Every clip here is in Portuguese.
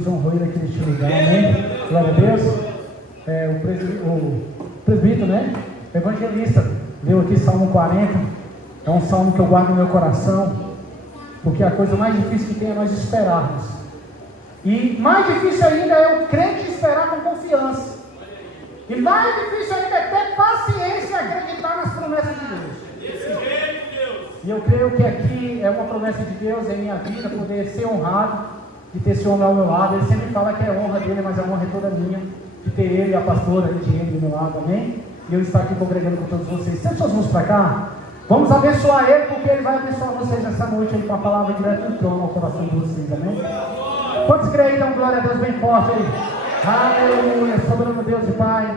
Deus honrou ele aqui neste lugar, amém? Glória a Deus. O presbítero, né? Evangelista, leu aqui Salmo 40. É um salmo que eu guardo no meu coração, porque a coisa mais difícil que tem é nós esperarmos. E mais difícil ainda é o crente esperar com confiança. E mais difícil ainda é ter paciência e acreditar nas promessas de Deus. E eu creio que aqui é uma promessa de Deus em minha vida, poder ser honrado de ter esse homem ao meu lado. Ele sempre fala que é honra dele, mas a honra é toda minha, de ter ele e a pastora Etienne do meu lado, amém? E eu estar aqui congregando com todos vocês. Sempre suas mãos para cá. Vamos abençoar ele, porque ele vai abençoar vocês essa noite aí, com a palavra direto do trono ao coração de vocês, amém? Quantos creem, dão glória a Deus bem forte aí? Aleluia, soberano Deus e Pai.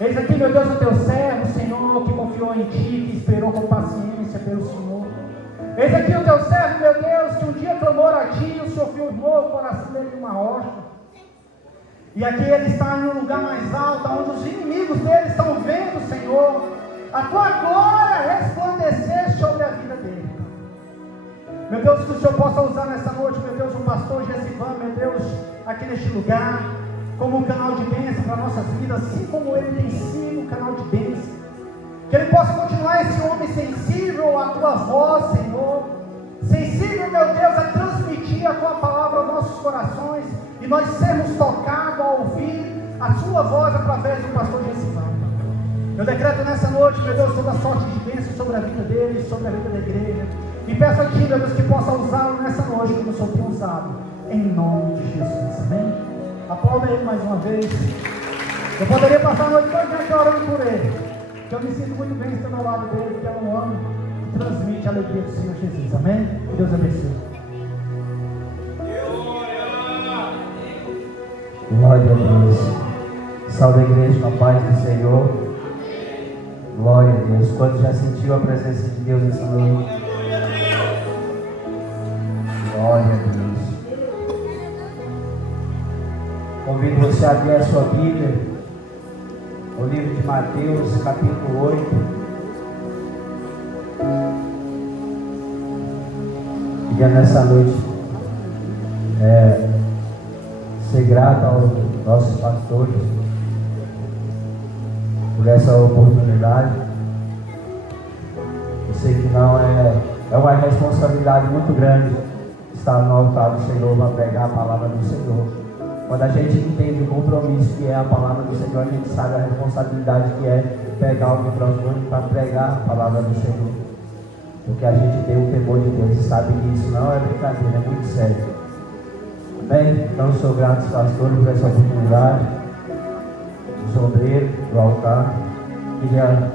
Eis aqui, meu Deus, o teu servo, Senhor, que confiou em Ti, que esperou com paciência pelo Senhor. Eis aqui o teu servo, meu Deus, que um dia clamou a Ti, o Senhor firmou o coração dele em uma rocha. E aqui ele está em um lugar mais alto, onde os inimigos dele estão vendo, Senhor, a Tua glória resplandecer sobre a vida dele. Meu Deus, que o Senhor possa usar nessa noite, meu Deus, o pastor Gesivan, meu Deus, aqui neste lugar, como um canal de bênção para nossas vidas, assim como ele tem sido um canal de bênção. Que ele possa continuar esse homem sensível à Tua voz, Senhor, sensível, meu Deus, a transmitir a Tua palavra aos nossos corações, e nós sermos tocados a ouvir a Sua voz através do pastor Gesivan. Eu decreto nessa noite, meu Deus, toda sorte de bênção sobre a vida dele, sobre a vida da igreja, e peço a Ti, meu Deus, que possa usá-lo nessa noite, como o Senhor tem usado, em nome de Jesus, amém? Aplauda ele mais uma vez. Eu poderia passar a noite toda orando por ele, porque eu me sinto muito bem estar ao lado dele, porque é um homem que transmite a alegria do Senhor Jesus, amém? Que Deus abençoe. Glória a Deus. Salve a igreja com a paz do Senhor. Glória a Deus. Quanto já sentiu a presença de Deus nessa noite? Glória a Deus. Convido você a abrir a sua Bíblia, o livro de Mateus, capítulo 8. Queria nessa noite ser grato aos nossos pastores por essa oportunidade. Eu sei que não é uma responsabilidade muito grande estar no altar do Senhor para pregar a palavra do Senhor. Quando a gente entende o compromisso que é a palavra do Senhor, a gente sabe a responsabilidade que é pegar o microfone para pregar a palavra do Senhor. Porque a gente tem o temor de Deus e sabe que isso não é brincadeira, é muito sério. Amém? Então, sou grato, pastor, por essa oportunidade. Os obreiros do altar. Queria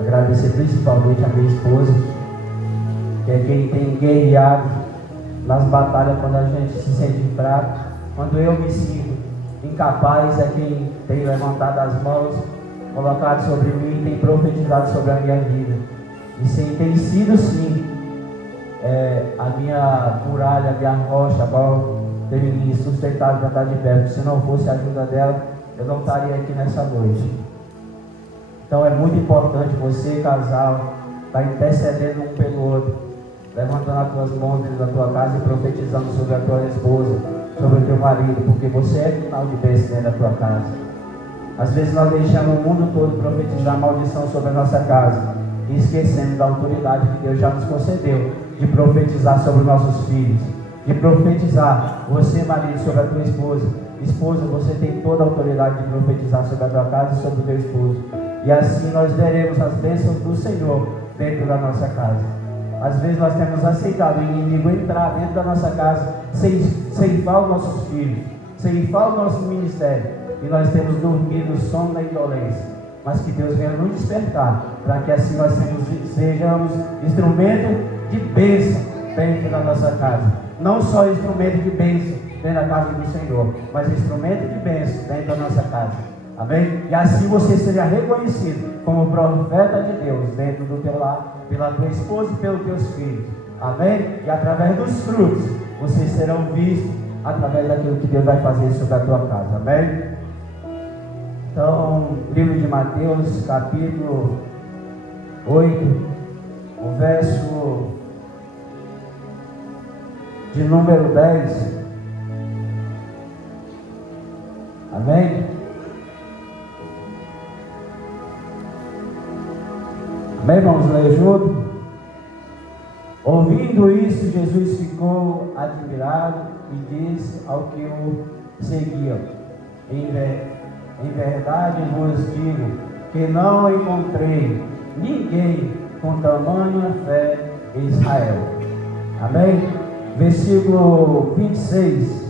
agradecer principalmente a minha esposa, que é quem tem guerreado nas batalhas quando a gente se sente fraco. Quando eu me sinto incapaz, é quem tem levantado as mãos, colocado sobre mim, tem profetizado sobre a minha vida. E sim, tem sido sim a minha muralha, a minha rocha, a qual tem me sustentado para estar de pé. Se não fosse a ajuda dela, eu não estaria aqui nessa noite. Então é muito importante você, casal, estar intercedendo um pelo outro, levantando as tuas mãos dentro da tua casa e profetizando sobre a tua esposa, sobre o teu marido, porque você é canal de bênção dentro da tua casa. Às vezes nós deixamos o mundo todo profetizar maldição sobre a nossa casa e esquecemos da autoridade que Deus já nos concedeu de profetizar sobre os nossos filhos, de profetizar, você marido, sobre a tua esposa. Esposa, você tem toda a autoridade de profetizar sobre a tua casa e sobre o teu esposo, e assim nós veremos as bênçãos do Senhor dentro da nossa casa. Às vezes nós temos aceitado o inimigo entrar dentro da nossa casa, ceifar os nossos filhos, ceifar o nosso ministério, e nós temos dormido o sono da indolência. Mas que Deus venha nos despertar, para que assim nós sejamos instrumento de bênção dentro da nossa casa. Não só instrumento de bênção dentro da casa do Senhor, mas instrumento de bênção dentro da nossa casa. Amém? E assim você seja reconhecido como profeta de Deus dentro do teu lar, pela tua esposa e pelos teus filhos. Amém? E através dos frutos, vocês serão vistos através daquilo que Deus vai fazer sobre a tua casa. Amém? Então, livro de Mateus, capítulo 8, o verso de número 10. Amém? Amém? Vamos ler junto? Ouvindo isso, Jesus ficou admirado e disse ao que o seguiam: em verdade vos digo que não encontrei ninguém com tamanha fé em Israel. Amém? Versículo 26.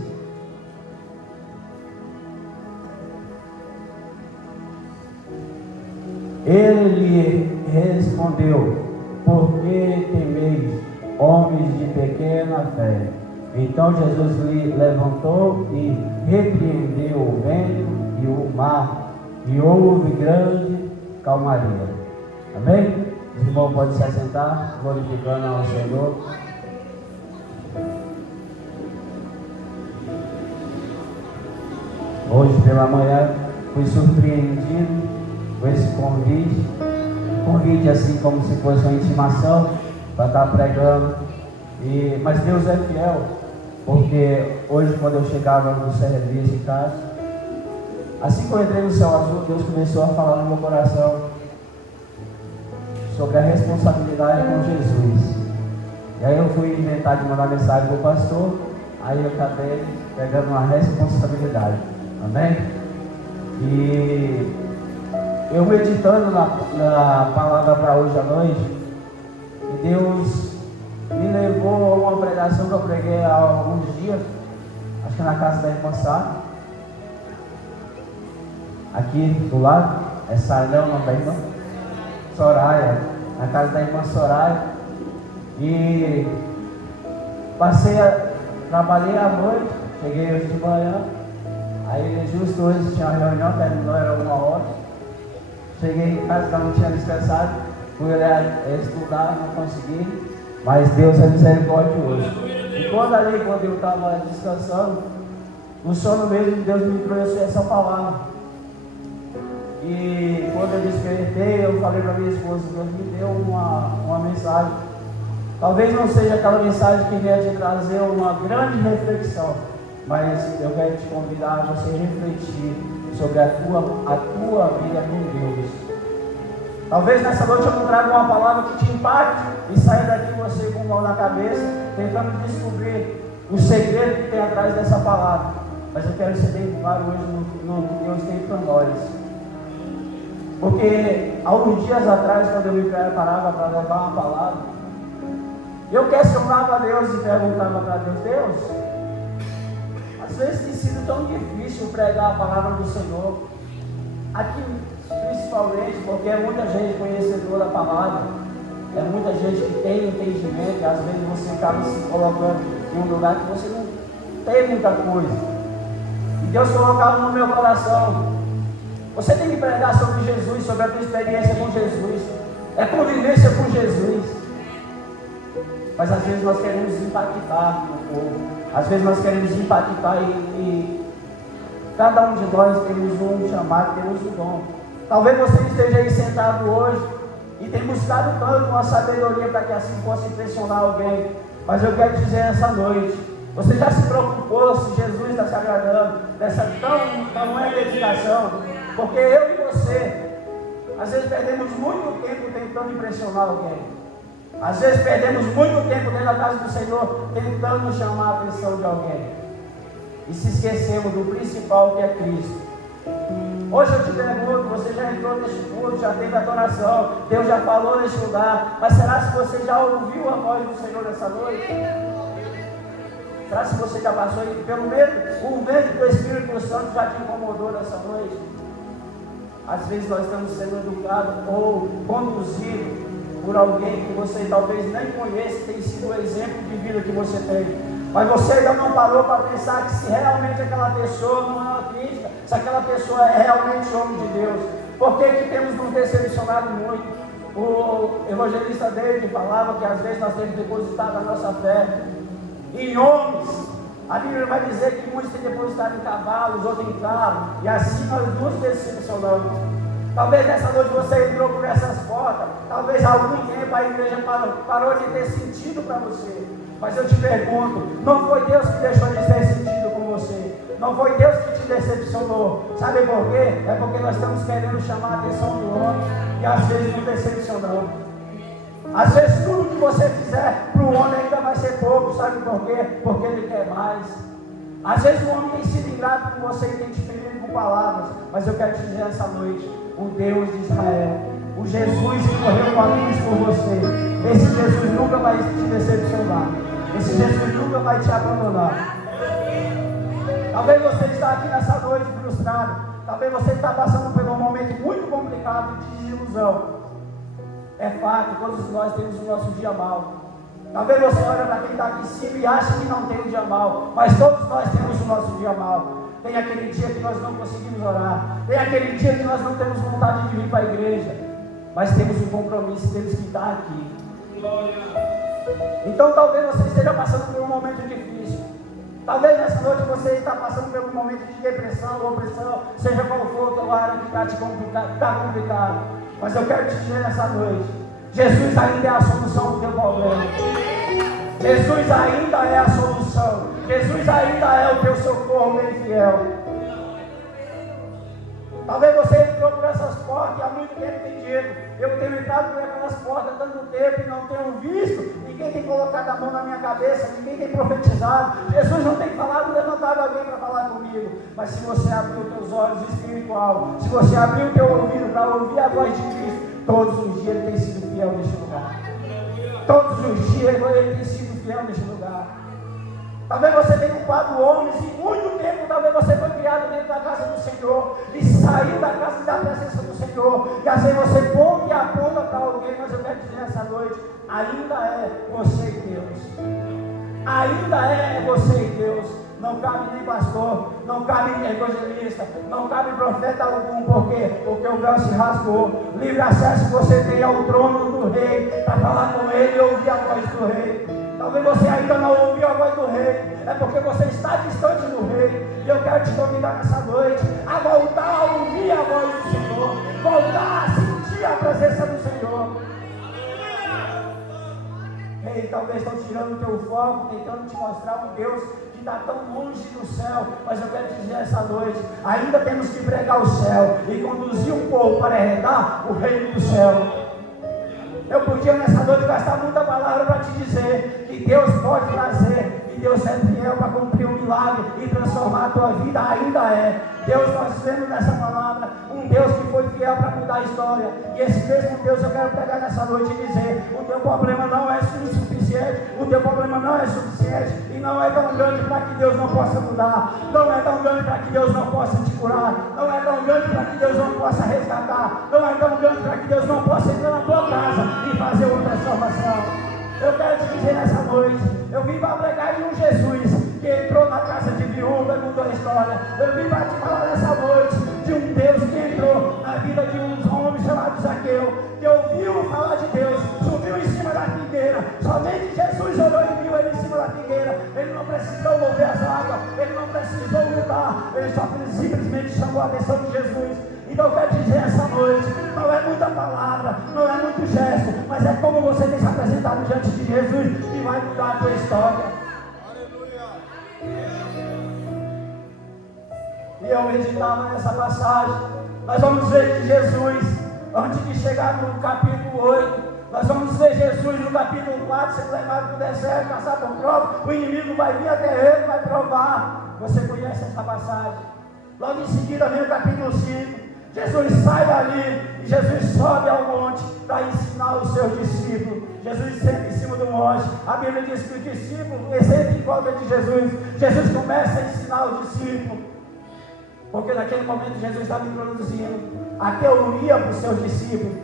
Ele lhe respondeu: por que temeis, homens de pequena fé? Então Jesus lhe levantou e repreendeu o vento e o mar, e houve grande calmaria. Amém? Os irmãos podem se assentar, glorificando ao Senhor. Hoje pela manhã fui surpreendido com esse convite assim como se fosse uma intimação para estar pregando. Mas Deus é fiel, porque hoje quando eu chegava no serviço em casa, assim que eu entrei no céu azul, Deus começou a falar no meu coração sobre a responsabilidade com Jesus. E aí eu fui inventar de mandar mensagem para o pastor, aí eu acabei pegando uma responsabilidade. Amém? E eu meditando na palavra para hoje à noite, e Deus me levou a uma pregação que eu preguei há alguns dias, acho que na casa da irmã Sá, aqui do lado, é Sarnão, o nome da irmã? Soraya, na casa da irmã Soraya, e trabalhei à noite, cheguei hoje de manhã, aí justo hoje tinha uma reunião, terminou, era 1h. Cheguei em casa, não tinha descansado, fui olhar, estudar, não consegui, mas Deus é misericordioso. E quando eu estava descansando, no sono mesmo, Deus me trouxe essa palavra. E quando eu despertei, eu falei para minha esposa, Deus me deu uma mensagem. Talvez não seja aquela mensagem que venha te trazer uma grande reflexão, mas eu quero te convidar a você refletir sobre a tua vida com Deus. Talvez nessa noite eu não traga uma palavra que te impacte e saia daqui você com mão na cabeça, tentando descobrir o segredo que tem atrás dessa palavra. Mas eu quero ser bem claro hoje no que Deus tem para nós. Porque alguns dias atrás, quando eu me preparava para levar uma palavra, eu questionava a Deus e perguntava para Deus, às vezes tem sido tão difícil pregar a palavra do Senhor, aqui principalmente porque é muita gente conhecedora da palavra, é muita gente que tem entendimento, e às vezes você acaba se colocando em um lugar que você não tem muita coisa. E Deus colocava no meu coração: você tem que pregar sobre Jesus, sobre a tua experiência com Jesus, é convivência com Jesus. Mas às vezes nós queremos impactar o povo, às vezes nós queremos impactar e cada um de nós temos um chamado, temos um dom. Talvez você esteja aí sentado hoje e tenha buscado tanto uma sabedoria para que assim possa impressionar alguém. Mas eu quero dizer essa noite, você já se preocupou se Jesus está se agradando dessa tamanha dedicação? Porque eu e você, às vezes perdemos muito tempo tentando impressionar alguém. Às vezes perdemos muito tempo dentro da casa do Senhor tentando chamar a atenção de alguém. E se esquecemos do principal, que é Cristo. Hoje eu te pergunto, você já entrou neste culto, já teve adoração, Deus já falou neste lugar, mas será se você já ouviu a voz do Senhor nessa noite? Será se você já passou aí, pelo menos o vento do Espírito Santo já te incomodou nessa noite? Às vezes nós estamos sendo educados ou conduzidos por alguém que você talvez nem conheça, tem sido o exemplo de vida que você tem. Mas você ainda não parou para pensar que se realmente aquela pessoa não é uma crítica, se aquela pessoa é realmente homem de Deus. Por que temos nos decepcionado muito? O evangelista David falava que às vezes nós temos depositado a nossa fé em homens. A Bíblia vai dizer que muitos têm depositado em cavalos, outros em carros, e assim nós nos decepcionamos. Talvez nessa noite você entrou por essas portas, talvez há algum tempo a igreja parou de ter sentido para você. Mas eu te pergunto, não foi Deus que deixou de ter sentido com você, não foi Deus que te te decepcionou. Sabe por quê? É porque nós estamos querendo chamar a atenção do homem e às vezes nos decepcionamos. Às vezes tudo que você fizer para o homem ainda vai ser pouco. Sabe por quê? Porque ele quer mais. Às vezes o homem tem sido ingrato com você e tem te ferido com palavras. Mas eu quero te dizer essa noite, o Deus de Israel, o Jesus que morreu com a cruz por você, esse Jesus nunca vai te decepcionar. Esse Jesus nunca vai te abandonar. Talvez você está aqui nessa noite frustrado. Talvez você está passando por um momento muito complicado de desilusão. É fato, todos nós temos o nosso dia mal. Talvez você olhe para quem está aqui em cima e ache que não tem um dia mal. Mas todos nós temos o nosso dia mal. Tem aquele dia que nós não conseguimos orar. Tem aquele dia que nós não temos vontade de vir para a igreja. Mas temos um compromisso, temos que estar aqui. Então talvez você esteja passando por um momento difícil. Talvez nessa noite você está passando por um momento de depressão, opressão, seja qual for o teu área que está complicado. Mas eu quero te dizer nessa noite, Jesus ainda é a solução do teu problema. Jesus ainda é a solução. Jesus ainda é o teu socorro bem fiel. Talvez você entrou por essas portas e há muito tempo tem dinheiro. Eu tenho entrado por aquelas portas há tanto tempo e não tenho visto. Ninguém tem colocado a mão na minha cabeça, ninguém tem profetizado. Jesus não tem falado, levantado alguém para falar comigo. Mas se você abrir os teus olhos espiritual, se você abrir o teu ouvido para ouvir a voz de Cristo, todos os dias Ele tem sido fiel neste lugar. Todos os dias Ele tem sido fiel neste lugar. Talvez você tenha culpado homens e muito tempo, talvez você foi criado dentro da casa do Senhor e saiu da casa da presença do Senhor. E assim você ponta e aponta para alguém, mas eu quero dizer nessa noite, ainda é você e Deus. Ainda é você e Deus. Não cabe nem pastor, não cabe evangelista, não cabe profeta algum, porque o véu se rasgou. Livre acesso você tem ao trono do rei, para falar com ele e ouvir a voz do rei. Talvez você ainda não ouviu a voz do rei, é porque você está distante do rei. E eu quero te convidar nessa noite a voltar a ouvir a voz do Senhor, voltar a sentir a presença do Senhor. Ei, talvez estão tirando o teu foco, tentando te mostrar um Deus que está tão longe do céu. Mas eu quero te dizer essa noite, ainda temos que pregar o céu e conduzir um povo para herdar o reino do céu. Eu podia nessa noite gastar muita palavra para te dizer que Deus pode trazer, e Deus é fiel para cumprir um milagre e transformar a tua vida, ainda é. Deus, nós vemos nessa palavra um Deus que foi fiel para mudar a história. E esse mesmo Deus eu quero pegar nessa noite e dizer: o teu problema não é suficiente, o teu problema não é suficiente, e não é tão grande para que Deus não possa mudar, não é tão grande para que Deus não possa te curar, não é tão grande para que Deus não possa resgatar, não é tão grande para que Deus não possa entrar na tua casa e fazer uma transformação. Eu quero te dizer nessa noite, eu vim para pregar de um Jesus que entrou na casa de viúva e mudou a história. Eu vim para te falar nessa noite de um Deus que entrou na vida de um homem chamado Zaqueu, que ouviu falar de Deus, subiu em cima da figueira. Somente Jesus orou e viu ele em cima da figueira. Ele não precisou mover as águas, ele não precisou lutar, ele só simplesmente chamou a atenção de Jesus. Então eu quero dizer essa noite, não é muita palavra, não é muito gesto, mas é como você tem se apresentado diante de Jesus que vai mudar a tua história. E eu meditava nessa passagem, nós vamos ver que Jesus, antes de chegar no capítulo 8, nós vamos ver Jesus no capítulo 4, sendo levado para o deserto, passar por prova, o inimigo vai vir até ele, vai provar. Você conhece essa passagem? Logo em seguida vem o capítulo 5, Jesus sai dali e Jesus sobe ao monte para ensinar os seus discípulos. Jesus senta em cima do monte. A Bíblia diz que os discípulos sentam em volta de Jesus. Jesus começa a ensinar os discípulos, porque naquele momento Jesus estava introduzindo a teoria para os seus discípulos.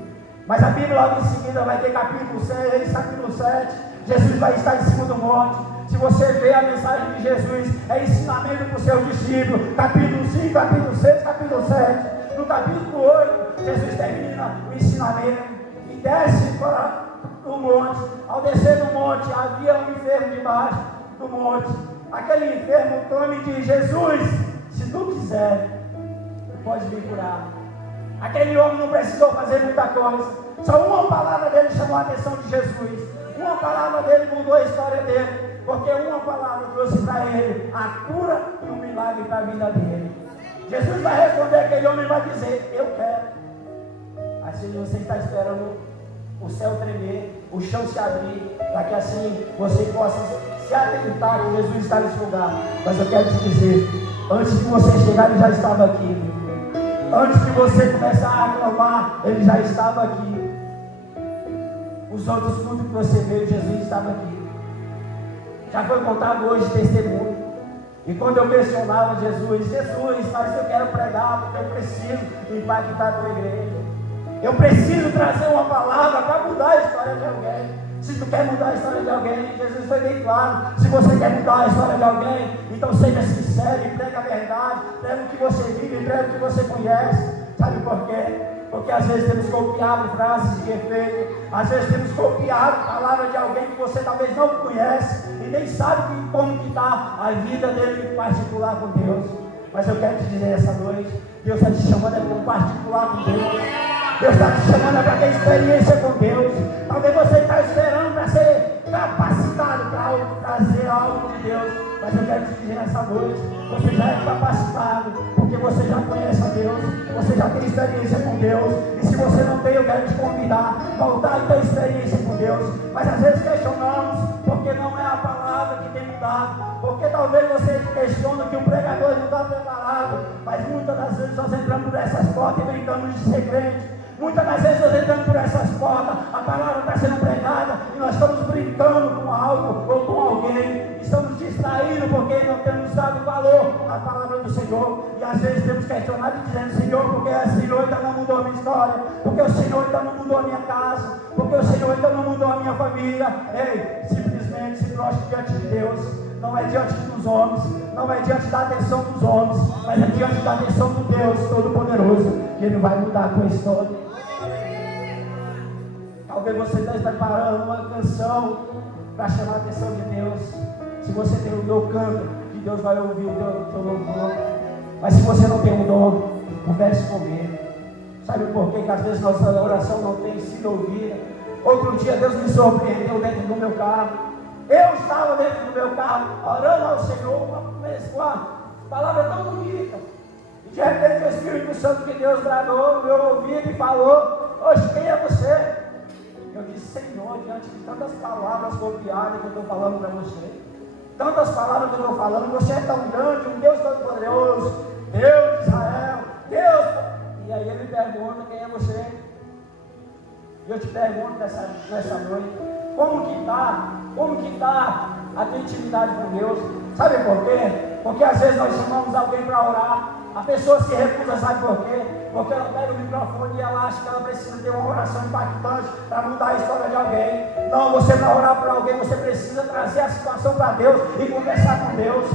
Mas a Bíblia logo em seguida vai ter capítulo 6, capítulo 7. Jesus vai estar em cima do monte. Se você vê a mensagem de Jesus, é ensinamento para os seus discípulos. Capítulo 5, capítulo 6, capítulo 7. No capítulo 8, Jesus termina o ensinamento e desce para o monte. Ao descer do monte, havia um enfermo debaixo do monte. Aquele enfermo clama e diz: Jesus, se tu quiser, tu pode me curar. Aquele homem não precisou fazer muita coisa. Só uma palavra dele chamou a atenção de Jesus. Uma palavra dele mudou a história dele. Porque uma palavra trouxe para ele a cura e o milagre para a vida dele. Jesus vai responder aquele homem e vai dizer: eu quero. Assim você está esperando o céu tremer, o chão se abrir, para que assim você possa se atentar que Jesus está nesse lugar. Mas eu quero te dizer, antes de você chegar, Ele já estava aqui. Antes de você começar a aclamar, Ele já estava aqui. Os outros cultos que você veio, Jesus estava aqui. Já foi contado hoje testemunho. E quando eu mencionava Jesus, mas eu quero pregar, porque eu preciso impactar a tua igreja. Eu preciso trazer uma palavra para mudar a história de alguém. Se tu quer mudar a história de alguém, Jesus foi bem claro. Se você quer mudar a história de alguém, então seja sincero e prega a verdade. Prega o que você vive, prega o que você conhece. Sabe por quê? Porque às vezes temos copiado frases de efeito. Às vezes temos copiado palavras de alguém que você talvez não conhece e nem sabe como que está a vida dele em particular com Deus. Mas eu quero te dizer essa noite, Deus está te chamando para um particular com Deus. Deus está te chamando para ter experiência com Deus. Talvez você está esperando para ser capacitado para trazer algo de Deus. Mas eu quero te dizer nessa noite, você já é capacitado, porque você já conhece a Deus, você já tem experiência com Deus. E se você não tem, eu quero te convidar a voltar a ter experiência com Deus. Mas às vezes questionamos, porque não é a palavra que tem mudado. Porque talvez você questione que o pregador não está preparado. Mas muitas das vezes nós entramos por essas portas e brincamos de ser crente. Muitas das vezes nós entramos por essas portas, a palavra está sendo pregada e nós estamos brincando com algo ou com alguém, estamos distraindo porque não temos dado valor à palavra do Senhor. E às vezes temos questionado e dizendo: Senhor, porque o Senhor ainda não mudou a minha história, porque o Senhor ainda não mudou a minha casa, porque o Senhor ainda não mudou a minha família. Ei, simplesmente se prostre diante de Deus. Não é diante dos homens, não é diante da atenção dos homens, mas é diante da atenção do Deus Todo-Poderoso, que Ele vai mudar a tua história. Talvez você esteja preparando uma canção para chamar a atenção de Deus. Se você tem o dom, canta, que Deus vai ouvir o teu louvor. Mas se você não tem o dom, converse com Ele. Sabe por quê? Que às vezes nossa oração não tem sido ouvida. Outro dia Deus me surpreendeu dentro do meu carro. Eu estava dentro do meu carro, orando ao Senhor, com a palavra tão bonita. E de repente o Espírito Santo de Deus bradou no meu ouvido e falou: hoje quem é você? Eu disse: Senhor, diante de tantas palavras copiadas que eu estou falando para você, tantas palavras que eu estou falando, você é tão grande, um Deus tão poderoso, Deus de Israel, Deus. E aí ele me pergunta: quem é você? E eu te pergunto nessa noite, como que está a tua intimidade com Deus? Sabe por quê? Porque às vezes nós chamamos alguém para orar, a pessoa se recusa, sabe por quê? Porque ela pega o microfone e ela acha que ela precisa ter uma oração impactante para mudar a história de alguém. Não, você para orar por alguém, você precisa trazer a situação para Deus e conversar com Deus.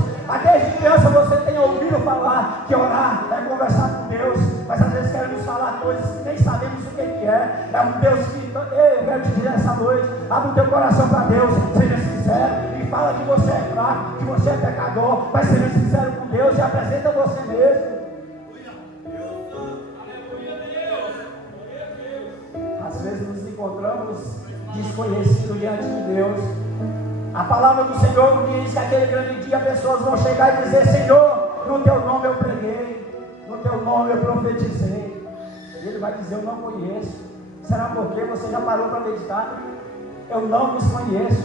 Desde criança você tem ouvido falar que orar é conversar com Deus, mas às vezes queremos falar coisas que nem sabemos o que é. É um Deus que, eu quero te dizer essa noite, abre o teu coração para Deus, seja sincero e fala que você é fraco, que você é pecador, mas seja sincero com Deus e apresenta você mesmo. Às vezes nos encontramos desconhecidos diante de Deus. A palavra do Senhor diz que aquele grande dia pessoas vão chegar e dizer: Senhor, no teu nome eu preguei, no teu nome eu profetizei. E Ele vai dizer: eu não conheço. Será porque você já parou para meditar? Eu não vos conheço.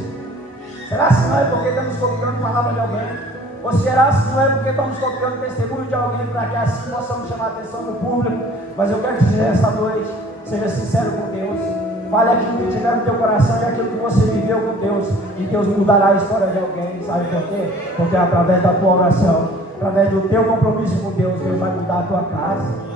Será que não é porque estamos copiando a palavra de alguém? Ou será que não é porque estamos copiando o testemunho de alguém para que assim possamos chamar a atenção do público? Mas eu quero te dizer essa noite, seja sincero com Deus. Fale aquilo que tiver no teu coração e aquilo que você viveu com Deus. E Deus mudará a história de alguém. Sabe por quê? Porque é através da tua oração, através do teu compromisso com Deus, Deus vai mudar a tua casa.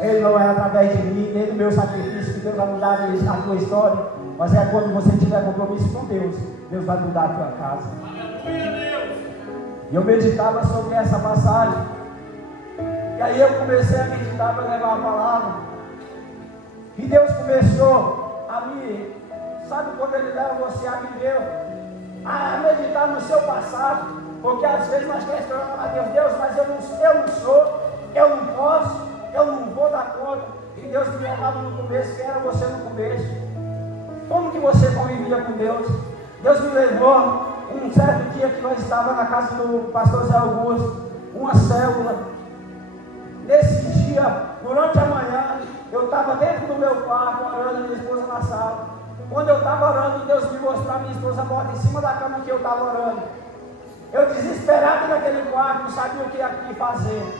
Ele não é através de mim, nem do meu sacrifício que Deus vai mudar a tua história. Mas é quando você tiver compromisso com Deus, Deus vai mudar a tua casa. E eu meditava sobre essa passagem. E aí eu comecei a meditar para levar a palavra. E Deus começou a me, sabe quando Ele leva você a viver, a meditar no seu passado, porque às vezes nós questionamos a Deus, mas eu não sou, eu não posso, eu não vou dar conta. E Deus me levava no começo, que era você no começo. Como que você convivia com Deus? Deus me levou um certo dia que nós estávamos na casa do pastor Zé Augusto, uma célula. Nesse dia, durante a manhã, eu estava dentro do meu quarto, orando, minha esposa na sala. Quando eu estava orando, Deus me mostrou a minha esposa morta em cima da cama que eu estava orando. Eu desesperado naquele quarto, não sabia o que ia fazer.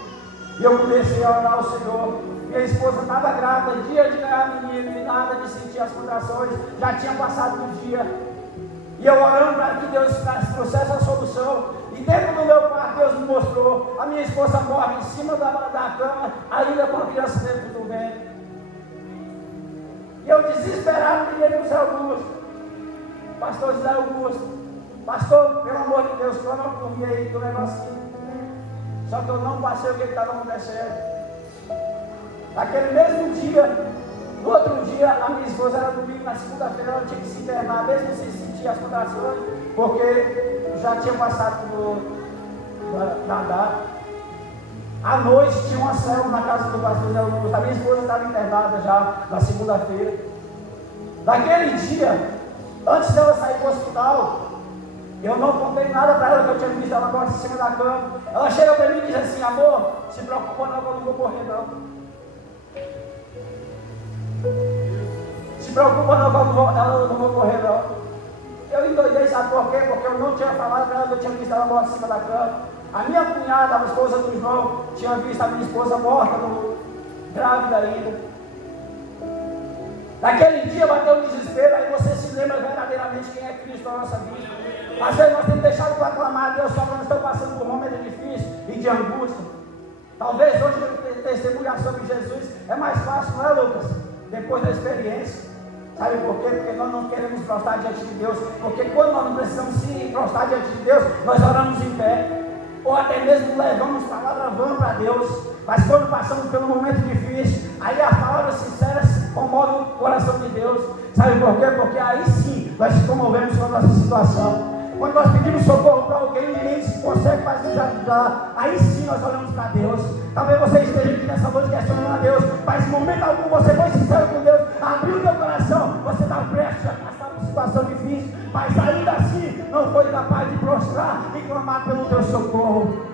E eu comecei a orar ao Senhor. Minha esposa estava grávida, dia de ganhar menino, e nada de sentir as contrações, já tinha passado o dia. E eu orando para que Deus trouxesse a solução. E dentro do meu quarto, Deus me mostrou a minha esposa morre em cima da cama, ainda com a criança dentro do ventre. E eu desesperado liguei para o Zé Augusto, pastor José Augusto, pastor, pelo amor de Deus, clama por mim aí, do negocinho. Só que eu não passei o que estava acontecendo. Naquele mesmo dia, no outro dia, a minha esposa era domingo, na segunda-feira ela tinha que se internar, mesmo sem sentir as contrações, porque já tinha passado da data. À noite tinha uma célula na casa do pastor Zé Augusto. A minha esposa estava internada já na segunda-feira. Naquele dia, antes dela sair para o hospital, eu não contei nada para ela que eu tinha visto ela morta em cima da cama. Ela chega para mim e diz assim: amor, se preocupa não que eu não vou morrer não. Se preocupa não que eu não vou morrer não. Eu endoidei, sabe por quê? Porque eu não tinha falado para ela que eu tinha visto ela morta em cima da cama. A minha cunhada, a esposa do João, tinha visto a minha esposa morta, grávida ainda. Naquele dia bateu o desespero, aí você se lembra verdadeiramente quem é Cristo na nossa vida. Às vezes nós temos deixado para aclamar a Deus só quando estamos passando por um momento difícil e de angústia. Talvez hoje testemunhar sobre Jesus é mais fácil, não é, Lucas? Depois da experiência. Sabe por quê? Porque nós não queremos prostrar diante de Deus. Porque quando nós não precisamos se prostrar diante de Deus, nós oramos em pé. Ou até mesmo levamos palavra vã para Deus. Mas quando passamos pelo momento difícil, aí as palavras sinceras comovem o coração de Deus. Sabe por quê? Porque aí sim nós se comovemos com a nossa situação. Quando nós pedimos socorro para alguém, ninguém consegue mais nos ajudar. Aí sim nós olhamos para Deus. Talvez você esteja aqui nessa noite questionando a Deus, mas em momento algum você foi sincero com Deus, abriu o teu coração, você está prestes a passar por uma situação difícil, mas ainda assim não foi capaz de prostrar e clamar pelo teu socorro.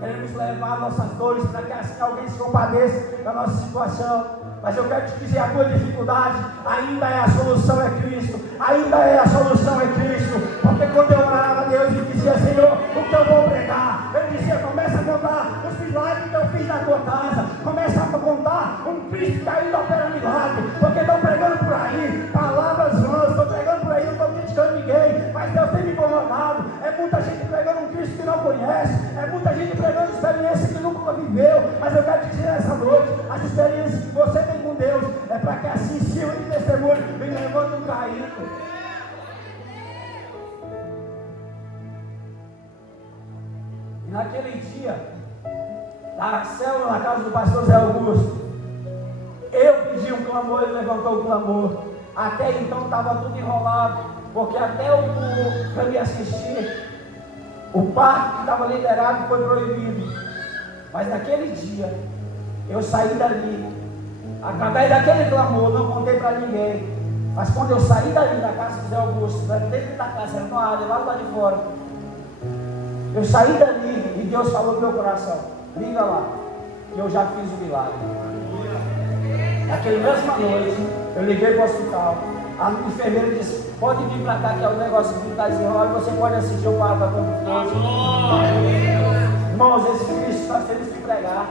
Queremos levar nossas dores para que assim alguém se compadeça da nossa situação. Mas eu quero te dizer, a tua dificuldade ainda é a solução, é Cristo. Ainda é a solução, é Cristo. Porque quando eu orava a Deus e dizia: Senhor, o que eu vou pregar? Eu dizia: começa a contar os milagres que eu fiz na tua casa. Começa a contar um Cristo que ainda opera milagre. Porque estão pregando por aí palavras vãs, estão pregando por aí, não estou criticando ninguém, mas Deus tem me incomodado. É muita gente pregando um Cristo que não conhece, é muita gente pregando experiência que nunca viveu. Mas eu quero te dizer nessa noite, as experiências que você tem com Deus é para que assim sirva de testemunho, vem levando um caído. E naquele dia, na célula, na casa do pastor Zé Augusto, eu pedi um clamor, ele levantou o clamor. Até então estava tudo enrolado, porque até para me assistir, o parque que estava liberado foi proibido. Mas naquele dia, eu saí dali, através daquele clamor, não contei para ninguém. Mas quando eu saí dali da casa do Zé Augusto, dentro da casa, era uma área lá do lado de fora, eu saí dali e Deus falou no meu coração: liga lá, que eu já fiz o milagre. Naquela mesma noite, eu liguei para o hospital. A enfermeira disse: pode vir para cá, que é o negócio que está desenrolado, você pode assistir o papo quando for. Irmãos, esse Cristo nós temos que pregar.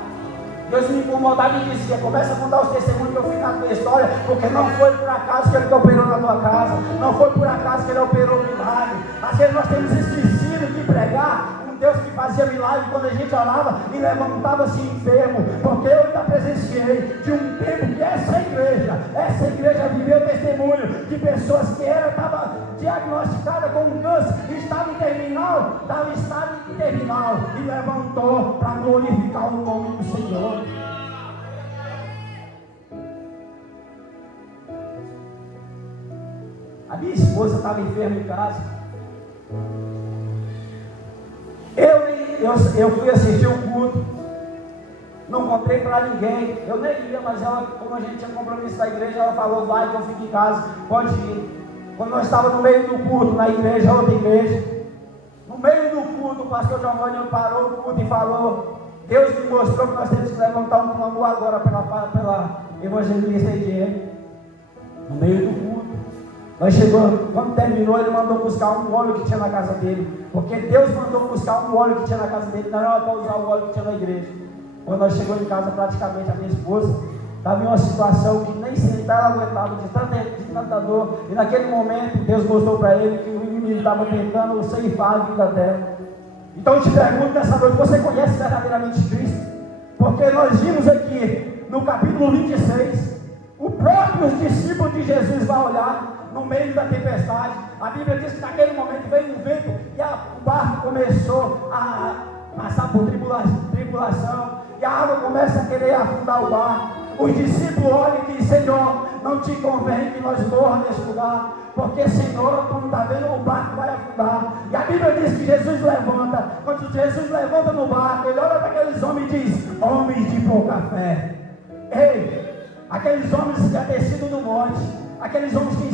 Deus me incomodava e dizia: começa a contar os testemunhos que eu fiz na tua história, porque não foi por acaso que Ele operou na tua casa, não foi por acaso que Ele operou o milagre. Às vezes nós temos esquecido de pregar um Deus que fazia milagre quando a gente orava e levantava-se enfermo, porque eu ainda presenciei de um tempo que essa igreja viveu testemunho de pessoas que estava diagnosticada com um câncer, estava terminal e levantou para glorificar o nome do Senhor. A minha esposa estava enferma em casa. Eu fui assistir o culto, não contei para ninguém, eu nem ia, mas ela, como a gente tinha compromisso da igreja, ela falou: vai que eu fico em casa, pode ir. Quando nós estávamos no meio do culto, na igreja, outra igreja, no meio do culto, pastor Giovanni parou o culto e falou: Deus me mostrou que nós temos que levantar um clamor agora pela evangelista Ediene, no meio do culto. Nós chegamos, quando terminou, ele mandou buscar um óleo que tinha na casa dele, porque Deus mandou buscar um óleo que tinha na casa dele, não era para usar o óleo que tinha na igreja. Quando nós chegamos em casa, praticamente a minha esposa estava em uma situação que nem sentar ela aguentava, de tanta dor, e naquele momento Deus mostrou para ele que o inimigo estava tentando ceifar a vida dela. Então eu te pergunto nessa noite: você conhece verdadeiramente Cristo? Porque nós vimos aqui no capítulo 26, o próprio discípulo de Jesus vai olhar no meio da tempestade. A Bíblia diz que naquele momento veio um vento e o barco começou a passar por tribulação, e a água começa a querer afundar o barco. Os discípulos olham e dizem: Senhor, não te convém que nós morramos nesse lugar, porque, Senhor, tu não está vendo, o barco vai afundar. E a Bíblia diz que Jesus levanta. Quando Jesus levanta no barco, ele olha para aqueles homens e diz: homens de pouca fé. Ei, aqueles homens que tinham descido do monte, aqueles homens que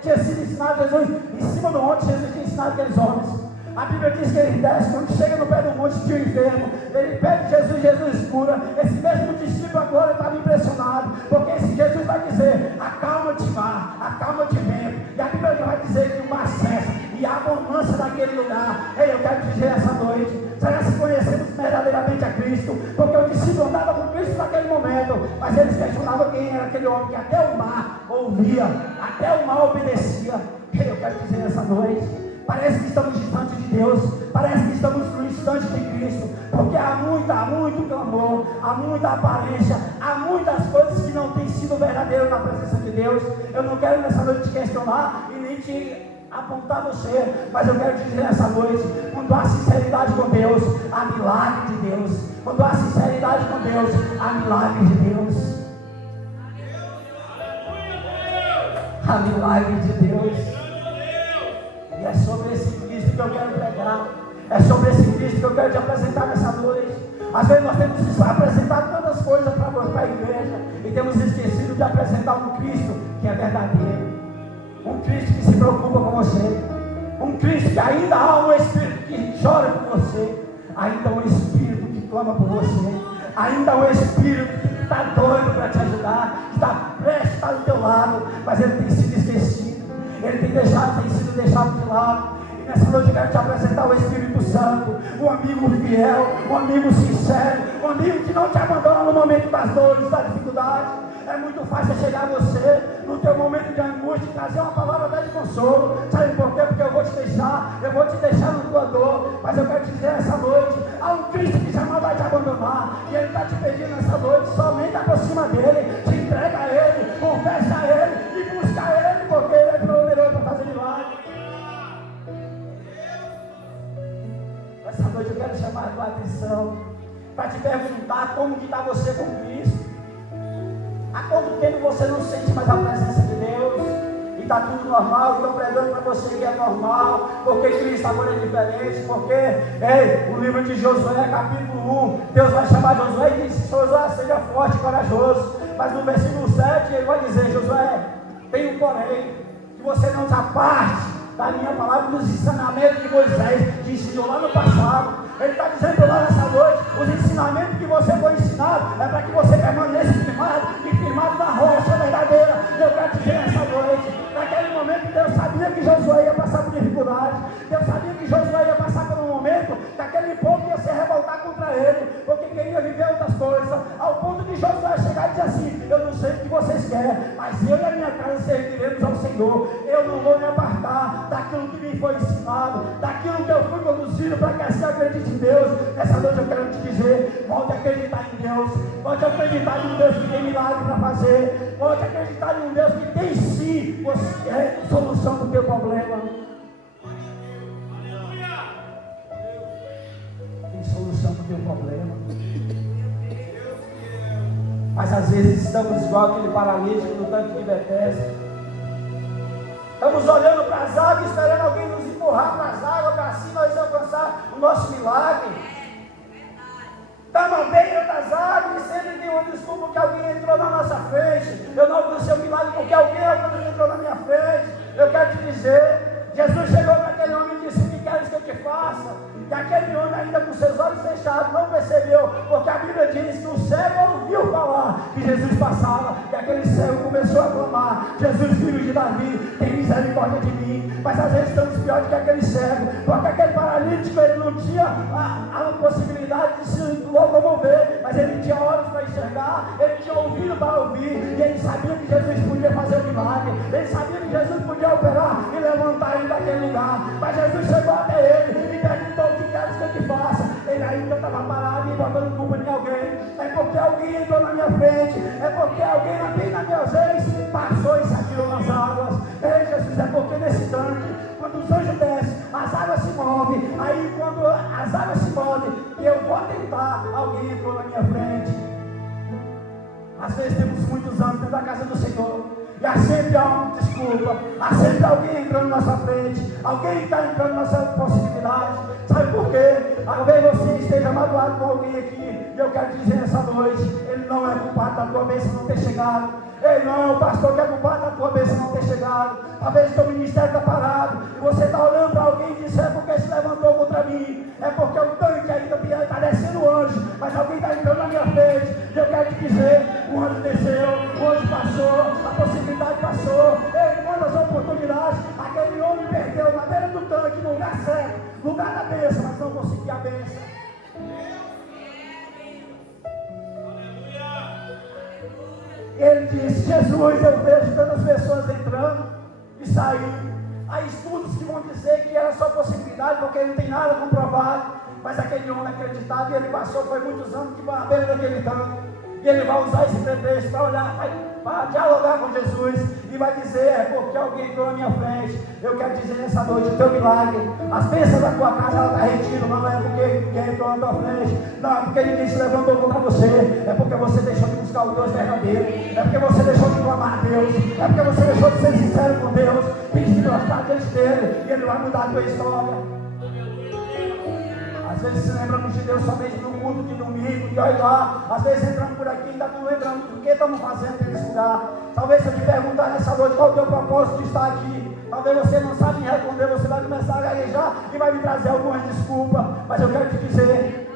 tinha sido ensinado Jesus em cima do monte, Jesus tinha ensinado aqueles homens. A Bíblia diz que ele desce, quando chega no pé do monte, tinha um enfermo, ele pede Jesus, Jesus cura. Esse mesmo discípulo agora estava impressionado, porque esse Jesus vai dizer: acalma-te mar, acalma-te vento. E a Bíblia vai dizer que o mar cessa e há bonança naquele lugar. Ei, eu quero dizer essa noite: será que conhecemos verdadeiramente a Cristo? Porque o discípulo andava com Cristo naquele momento, mas eles questionavam quem era aquele homem que até o mar ouvia, até o mar obedecia. Ei, eu quero dizer essa noite: parece que estamos distante de Deus, parece que estamos distante de Cristo, porque há muito clamor, há muita aparência, há muitas coisas que não têm sido verdadeiras na presença de Deus. Eu não quero nessa noite te questionar e nem te apontar você, mas eu quero te dizer nessa noite: quando há sinceridade com Deus, há milagre de Deus. Quando há sinceridade com Deus, há milagre de Deus. Há milagre de Deus. E é sobre esse Cristo que eu quero pregar. É sobre esse Cristo que eu quero te apresentar nessa noite. Às vezes nós temos apresentado tantas coisas para a igreja e temos esquecido de apresentar um Cristo que é verdadeiro. Um Cristo que se preocupa com você. Um Cristo que ainda há um Espírito que chora por você. Ainda há um Espírito que clama por você. Ainda há um Espírito que está doido para te ajudar, que está prestes a estar do teu lado, mas ele tem sido esquecido. Ele tem sido deixado de lado. E nessa noite eu quero te apresentar o Espírito Santo, um amigo fiel, um amigo sincero, um amigo que não te abandona no momento das dores, da dificuldade. É muito fácil chegar a você no teu momento de angústia e trazer uma palavra de consolo. Sabe por quê? Porque eu vou te deixar na tua dor. Mas eu quero te dizer essa noite: há um Cristo que jamais vai te abandonar. E Ele está te pedindo nessa noite: somente aproxima dEle, te entrega a Ele, confessa a Ele e busca a Ele, porque Ele é poderoso para fazer milagre. Nessa noite eu quero chamar a tua atenção para te perguntar como que está você com Cristo. Há quanto tempo você não sente mais a presença de Deus? E está tudo normal? Estou pregando para você que é normal, porque Cristo agora é diferente. Porque o livro de Josué, capítulo 1, Deus vai chamar Josué e diz: Josué, seja forte e corajoso. Mas no versículo 7 ele vai dizer: Josué, tem um porém, que você não se aparte da minha palavra, dos ensinamentos de Moisés, que ensinou lá no passado. Ele está dizendo lá nessa noite: os ensinamentos que você foi ensinado é para que você permaneça firmado na rocha verdadeira. Eu quero te dizer nessa noite: naquele momento Deus sabia que Josué ia passar por dificuldade. Deus sabia que Josué ia passar por um momento que aquele povo ia se revoltar contra ele, porque queria viver outras coisas, ao ponto de Josué chegar e dizer assim: eu não sei o que vocês querem, mas eu e a minha casa serviremos ao Senhor. Eu não vou me apartar daquilo que me foi ensinado, daquilo que eu fui conduzido, para que assim acredite em Deus. Nessa noite eu quero te dizer: volte a acreditar em Deus, volte a acreditar em um Deus que tem milagre para fazer, volte a acreditar em um Deus que tem sim solução do teu problema. Tem solução do teu problema. Mas às vezes estamos igual aquele paralítico no tanque de Betesda. Estamos olhando para as águas, esperando alguém nos empurrar para as águas, para assim nós alcançar o nosso milagre. Estamos à beira das águas e sempre tem uma desculpa que alguém entrou na nossa frente. Eu não alcancei o milagre porque alguém entrou na minha frente. Eu quero te dizer: Jesus chegou para aquele homem e disse: o que queres que eu te faça? E aquele homem, ainda com seus olhos fechados, não percebeu, porque a Bíblia diz que o cego ouviu falar que Jesus passava, e aquele cego começou a clamar: Jesus, filho de Davi, tem misericórdia de mim. Mas às vezes estamos pior do que aquele cego, porque aquele paralítico, ele não tinha a possibilidade de se locomover, mas ele tinha olhos para enxergar, ele tinha ouvido para ouvir, e ele sabia que Jesus podia fazer um milagre, ele sabia que Jesus podia operar e levantar ele daquele lugar. Mas Jesus chegou até ele e perguntou: o que queres que eu te faça? Ele ainda estava parado e botando culpa em alguém. É porque alguém entrou na minha frente, é porque alguém bem na minha vez passou e se atirou nas águas. Ei, Jesus, é porque nesse tanque, quando os anjos descem, as águas se movem. Aí quando as águas se movem e eu vou tentar, alguém entrou na minha frente. Às vezes temos muitos anos dentro da casa do Senhor, e há sempre uma desculpa, há sempre alguém entrando na nossa frente, alguém está entrando na nossa possibilidade. Sabe por quê? Talvez você esteja magoado com alguém aqui, e eu quero dizer nessa noite: ele não é culpado da tua bênção não ter chegado. Ele não é o pastor que é culpado da tua bênção não ter chegado. Talvez o teu ministério está parado, e você está olhando para alguém e diz: é porque se levantou contra mim, é porque o tanque ainda está descendo o anjo, mas alguém está entrando na minha frente. E eu quero te dizer: o anjo desceu, o anjo passou, a possibilidade passou. Ei, quantas oportunidades aquele homem perdeu na beira do tanque, no lugar certo, lugar da bênção, mas não conseguia a bênção. Ele disse: Jesus, eu vejo tantas pessoas entrando e saindo. Há estudos que vão dizer que era só possibilidade, porque ele não tem nada comprovado. Mas aquele homem acreditava, e ele passou, foi muitos anos que à beira daquele tanque. E ele vai usar esse pretexto para olhar, para dialogar com Jesus, e vai dizer: é porque alguém entrou na minha frente. Eu quero dizer nessa noite: o teu milagre, as bênçãos da tua casa, ela está retida. Não é porque ninguém entrou na tua frente, não é porque ninguém se levantou contra você, é porque você deixou de buscar o Deus verdadeiro, é porque você deixou de clamar a Deus, é porque você deixou de ser sincero com Deus, pedindo para estar diante dele, e ele vai mudar a tua história. Às vezes se lembramos de Deus somente no culto de domingo, e olha lá, às vezes entramos por aqui e ainda não lembramos do que estamos fazendo nesse lugar. Talvez se eu te perguntar nessa noite qual é o teu propósito de estar aqui, talvez você não sabe me responder, você vai começar a gaguejar e vai me trazer algumas desculpas, mas eu quero te dizer: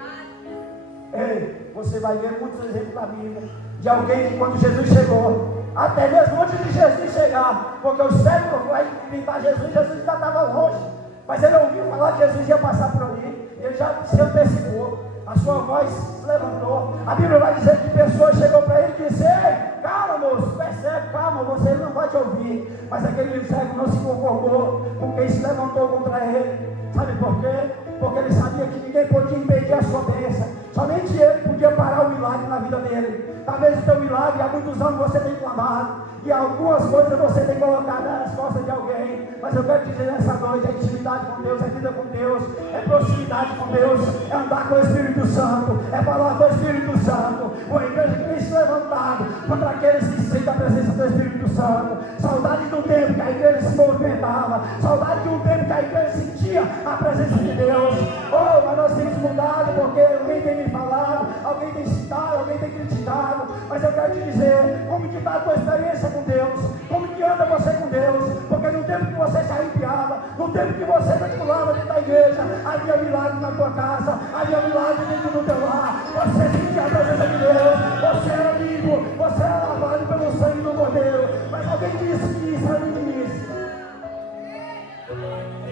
ei, você vai ver muitos exemplos da Bíblia de alguém que, quando Jesus chegou, até mesmo antes de Jesus chegar, porque o cego vai imitar Jesus, Jesus ainda estava longe, mas ele ouviu falar que Jesus ia passar por ali. Ele já se antecipou, a sua voz se levantou. A Bíblia vai dizer que pessoas chegou para ele e disse: ei, calma moço, percebe, calma, você não vai te ouvir. Mas aquele cego não se conformou com quem se levantou contra ele. Sabe por quê? Porque ele sabia que ninguém podia impedir a sua bênção, somente ele podia parar o milagre na vida dele. Talvez o teu milagre, há muitos anos você tem clamado, e algumas coisas você tem colocado nas costas de alguém, mas eu quero dizer nessa noite: é intimidade com Deus, é vida com Deus, é proximidade com Deus, é andar com o Espírito Santo, é falar com o Espírito Santo. Uma igreja que tem se levantado contra aqueles que sentem a presença do Espírito Santo. Saudade do tempo que a igreja se movimentava, saudade de um tempo que a igreja sentia a presença de Deus. Oh, mas nós temos mudado, porque alguém tem me falado, alguém tem citado, alguém tem criticado. Mas eu quero te dizer: como que está a tua experiência com Deus? Como que anda você com Deus? Porque no tempo que você se arrepiava, no tempo que você pulava dentro da igreja, havia milagre na tua casa, havia milagre dentro do teu lar. Você sentia a presença de Deus, você era limpo, você era lavado pelo sangue do Cordeiro. Mas alguém disse que isso era meninice.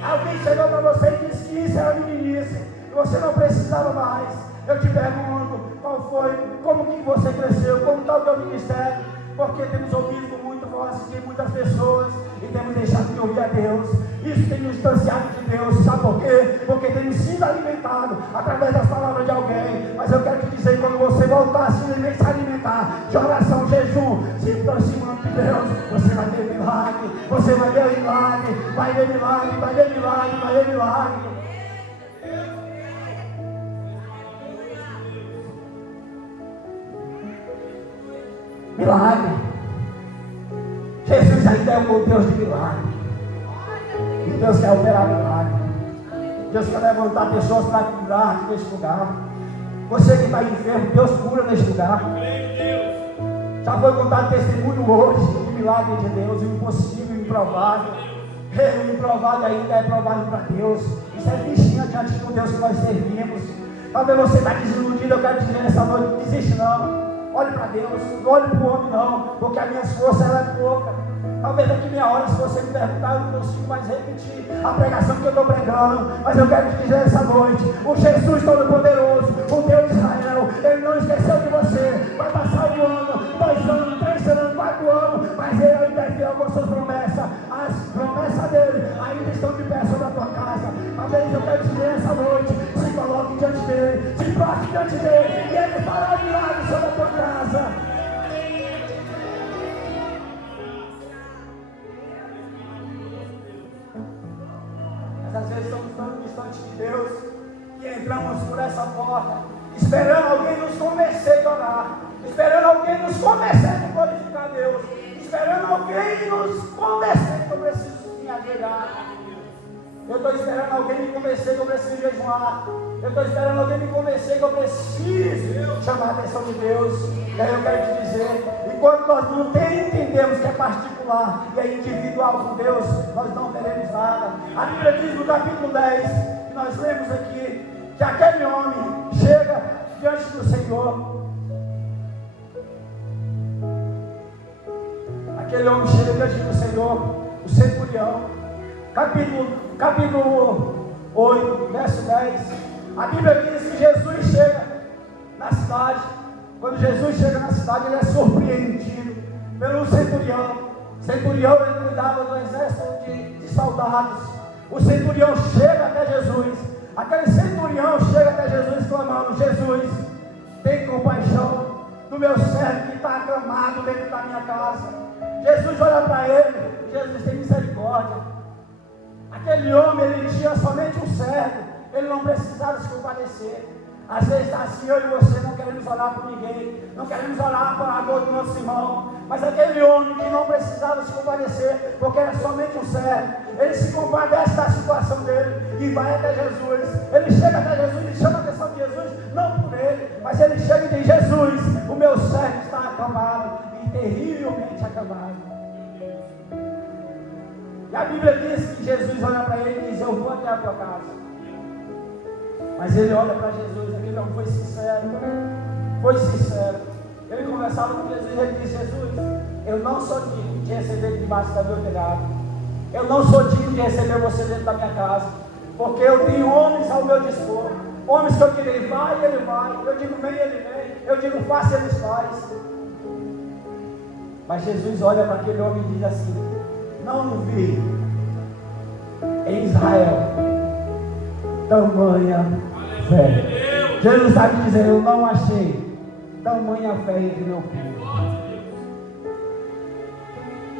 Alguém chegou para você e disse que isso era meninice, e você não precisava mais. Eu te pergunto: qual foi, como que você cresceu, como está o teu ministério? Porque temos ouvido muito vozes de muitas pessoas e temos deixado de ouvir a Deus. Isso tem nos distanciado de Deus. Sabe por quê? Porque temos sido alimentados através das palavras de alguém. Mas eu quero te dizer: quando você voltar a se alimentar de oração, jejum, se aproximando de Deus, você vai ver milagre, você vai ver milagre, vai ver milagre, vai ver milagre, vai ver milagre. Milagre. Jesus ainda é o Deus de milagre. E Deus quer operar milagre. Deus quer levantar pessoas para curar neste lugar. Você que está enfermo, Deus cura neste lugar. Já foi contado testemunho hoje de milagre de Deus, o impossível, o improvável. O improvável ainda é provável para Deus. E Isso é bichinha diante do Deus que nós servimos. Talvez você está desiludido, eu quero dizer nessa noite, não desiste não. Olhe para Deus, não olhe para o homem não, porque as minhas forças ela é pouca. Talvez daqui meia hora, se você me perguntar, eu não consigo mais repetir a pregação que eu estou pregando. Mas eu quero te dizer essa noite, o Jesus Todo-Poderoso, o Deus de Israel, Ele não esqueceu de você. Vai passar 1 ano, 2 anos, 3 anos, 4 anos, mas Ele ainda é fiel com suas promessas. As promessas dEle ainda estão de pé sobre a tua casa. Talvez eu quero te dizer essa noite, se coloque diante dEle, se proste diante dEle, e Ele fará milagre sobre a tua casa. Às vezes estamos tão distantes de Deus que entramos por essa porta esperando alguém nos convencer a orar, esperando alguém nos convencer a glorificar Deus, esperando alguém nos convencer que eu preciso me ajoelhar. Eu estou esperando alguém me convencer que eu preciso jejuar. Eu estou esperando alguém me convencer que eu preciso chamar a atenção de Deus. E aí eu quero te dizer, enquanto nós não entendemos que é particular e é individual com Deus, nós não teremos nada. A Bíblia diz no capítulo 10, que nós lemos aqui, que aquele homem chega diante do Senhor. Aquele homem chega diante do Senhor, o centurião. Capítulo 8, verso 10. A Bíblia diz que Jesus chega na cidade. Quando Jesus chega na cidade, ele é surpreendido pelo centurião. O centurião, ele cuidava do exército de soldados. O centurião chega até Jesus. Aquele centurião chega até Jesus clamando: Jesus, tem compaixão do meu servo que está acamado dentro da minha casa. Jesus olha para ele: Jesus, tem misericórdia. Aquele homem, ele tinha somente um servo, ele não precisava se compadecer. Às vezes está assim, eu e você não queremos orar por ninguém, não queremos orar para a dor do nosso irmão, mas aquele homem que não precisava se compadecer, porque era somente um servo, ele se compadece da situação dele e vai até Jesus. Ele chega até Jesus e chama a atenção de Jesus, não por ele, mas ele chega e diz: Jesus, o meu servo está acamado e terrivelmente acamado. E a Bíblia diz que Jesus olha para ele e diz: eu vou até a tua casa. Mas ele olha para Jesus, aquele não foi sincero. Foi sincero. Ele conversava com Jesus e ele disse: Jesus, eu não sou digno de receber debaixo do meu telhado. Eu não sou digno de receber você dentro da minha casa. Porque eu tenho homens ao meu dispor. Homens que eu direi, vai, ele vai. Eu digo, vem, ele vem. Eu digo, faça, ele faz. Mas Jesus olha para aquele homem e diz assim: não vi em Israel tamanha fé. Jesus está me dizendo: eu não achei tamanha fé entre meu povo.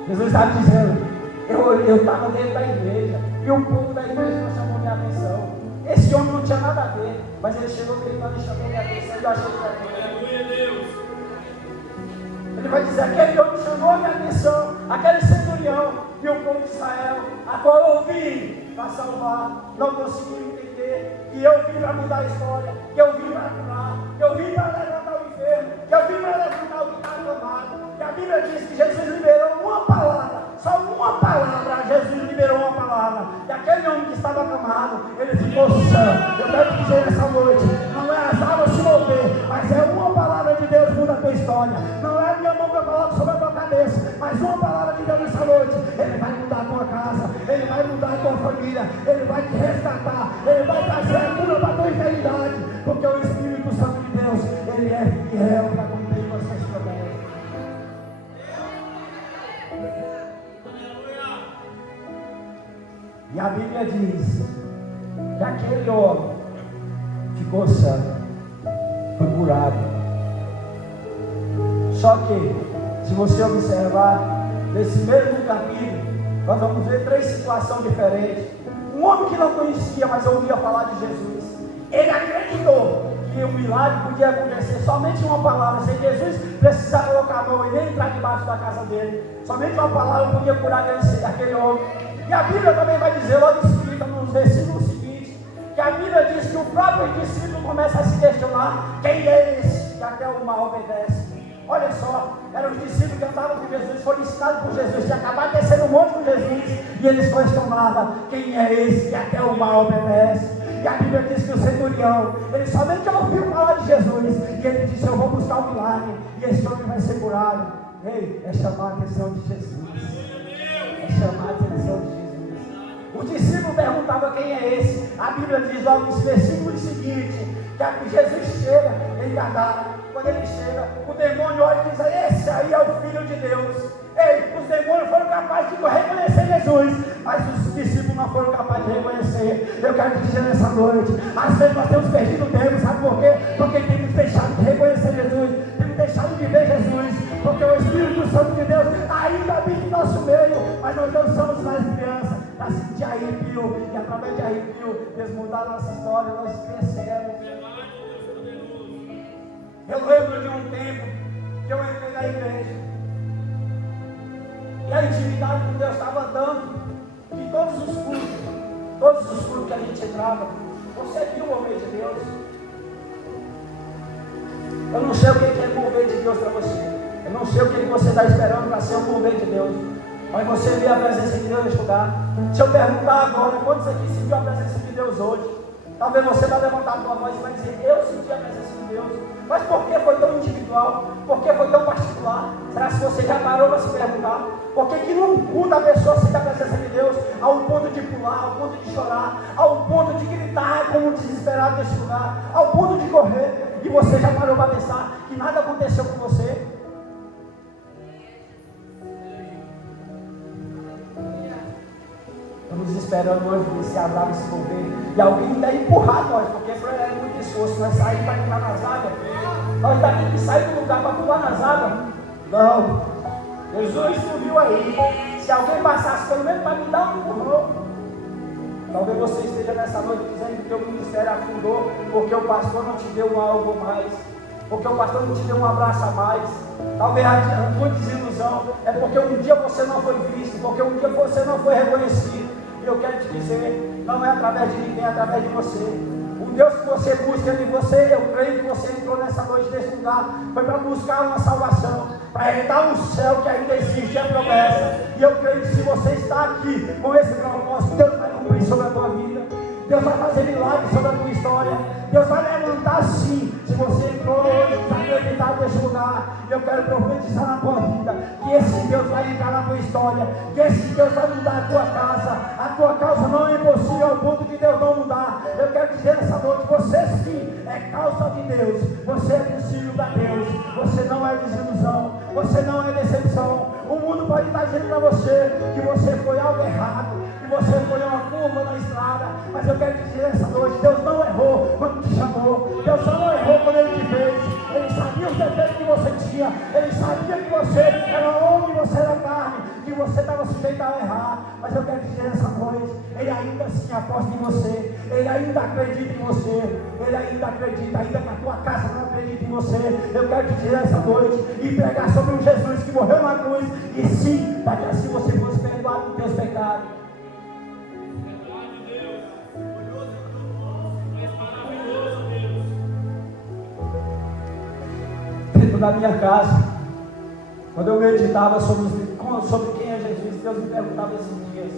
Jesus está me dizendo: eu estava dentro da igreja e o povo da igreja não chamou minha atenção. Esse homem não tinha nada a ver, mas ele chegou gritando e chamou minha atenção. E eu achei que era Deus. Ele vai dizer: aquele homem chamou minha atenção, aquele centurião e o povo de Israel, a qual eu vim para salvar, não conseguiram entender que eu vim para mudar a história, que eu vim para curar, que eu vim para levantar o enfermo, que eu vim para levantar o que está acamado. E a Bíblia diz que Jesus liberou uma palavra, só uma palavra. Jesus liberou uma palavra, e aquele homem que estava acamado, ele ficou sã. Eu quero te dizer nessa noite: não é as águas se mover, mas é uma palavra de Deus muda a tua história. Não é a minha mão que eu coloco sobre a tua cabeça, mas uma palavra de Deus nessa noite. Ele vai mudar a tua casa, ele vai mudar a tua família, ele vai te resgatar, ele vai trazer a cura para a tua eternidade, porque o Espírito Santo de Deus, ele é fiel para cumprir com as suas promessas. E a Bíblia diz que aquele homem ficou sã, foi curado. Só que, se você observar, nesse mesmo capítulo, nós vamos ver 3 situações diferentes. Um homem que não conhecia, mas ouvia falar de Jesus, ele acreditou que o milagre podia acontecer somente uma palavra, sem Jesus precisar colocar a mão e nem entrar debaixo da casa dele. Somente uma palavra podia curar aquele homem. E a Bíblia também vai dizer, logo em seguida, no versículo seguinte, que a Bíblia diz que o próprio discípulo começa a se questionar: quem é esse que até o mal obedece? Olha só, eram os discípulos que andavam com Jesus, foram ensinados por Jesus, tinha acabado de descer no monte com Jesus, e eles questionavam: quem é esse que até o mal obedece? E a Bíblia diz que o centurião, ele somente ouviu falar de Jesus, e ele disse: eu vou buscar um milagre, e esse homem vai ser curado. Ei, é chamar a atenção de Jesus, é chamar a atenção de Jesus. O discípulo perguntava: quem é esse? A Bíblia diz logo no versículo seguinte, que Jesus chega em Gadara. Quando ele chega, o demônio olha e diz: esse aí é o Filho de Deus. Ei, os demônios foram capazes de reconhecer Jesus, mas os discípulos não foram capazes de reconhecer. Eu quero te dizer nessa noite, às vezes nós temos perdido tempo, sabe por quê? Porque temos deixado de reconhecer Jesus, temos deixado de ver Jesus, porque o Espírito Santo de Deus ainda habita em nosso meio, mas nós não somos mais crianças, para sentir arrepio, e através de arrepio, Deus mudar a nossa história, nós crescemos. Eu lembro de um tempo que eu entrei na igreja e a intimidade com Deus estava dando, e todos os cultos que a gente entrava, você viu o mover de Deus? Eu não sei o que é mover de Deus para você, eu não sei o que você está esperando para ser o mover de Deus, mas você vê a presença de Deus nesse lugar. Se eu perguntar agora, quantos aqui sentiu a presença de Deus hoje? Talvez você vai levantar a sua voz e vai dizer: eu senti a presença de Deus. Mas por que foi tão individual? Por que foi tão particular? Será que você já parou para se perguntar? Por que num culto a pessoa sente a presença de Deus ao ponto de pular, ao ponto de chorar, ao ponto de gritar como desesperado nesse lugar, ao ponto de correr, e você já parou para pensar que nada aconteceu com você? Estamos esperando o anjo se abrir e se mover, e alguém ainda empurrar nós, porque é muito esforço. Nós saímos para entrar nas águas, nós temos que sair do lugar para pular nas águas. Não, Jesus subiu aí. Se alguém passasse pelo menos para me dar um empurrão. Talvez você esteja nessa noite dizendo que o ministério afundou porque o pastor não te deu um algo mais, porque o pastor não te deu um abraço a mais. Talvez a tua desilusão é porque um dia você não foi visto, porque um dia você não foi reconhecido. E eu quero te dizer, não é através de ninguém, é através de você. O Deus que você busca em você, eu creio que você entrou nessa noite, nesse lugar, foi para buscar uma salvação, para herdar um céu que ainda existe, é promessa. E eu creio que se você está aqui com esse propósito, Deus vai cumprir sobre a tua vida. Deus vai fazer milagres sobre a tua história. Deus vai levantar sim. Se você entrou hoje, está acreditado nesse lugar, eu quero profetizar na tua vida que esse Deus vai entrar na tua história, que esse Deus vai mudar a tua casa. A tua causa não é impossível ao ponto de Deus não mudar. Eu quero dizer nessa noite, você sim é causa de Deus, você é possível para Deus, você não é desilusão, você não é decepção. O mundo pode estar dizendo para você que você foi algo errado, que você foi uma curva na estrada, mas eu quero dizer nessa noite, Deus não errou quando te chamou, Deus só não errou quando Ele te fez. Ele sabia os defeitos que você tinha, Ele sabia que você era homem, você era carne, que você estava sujeito a errar, mas eu quero dizer nessa noite, Ele ainda assim aposta em você, Ele ainda acredita em você, Ele ainda acredita, ainda que a tua casa não acredita em você. Eu quero te dizer nessa noite e pregar sobre um Jesus que morreu na cruz, e sim, para que assim você fosse perdoado dos teus pecados. Dentro da minha casa, quando eu meditava sobre quem é Jesus, Deus me perguntava esses dias.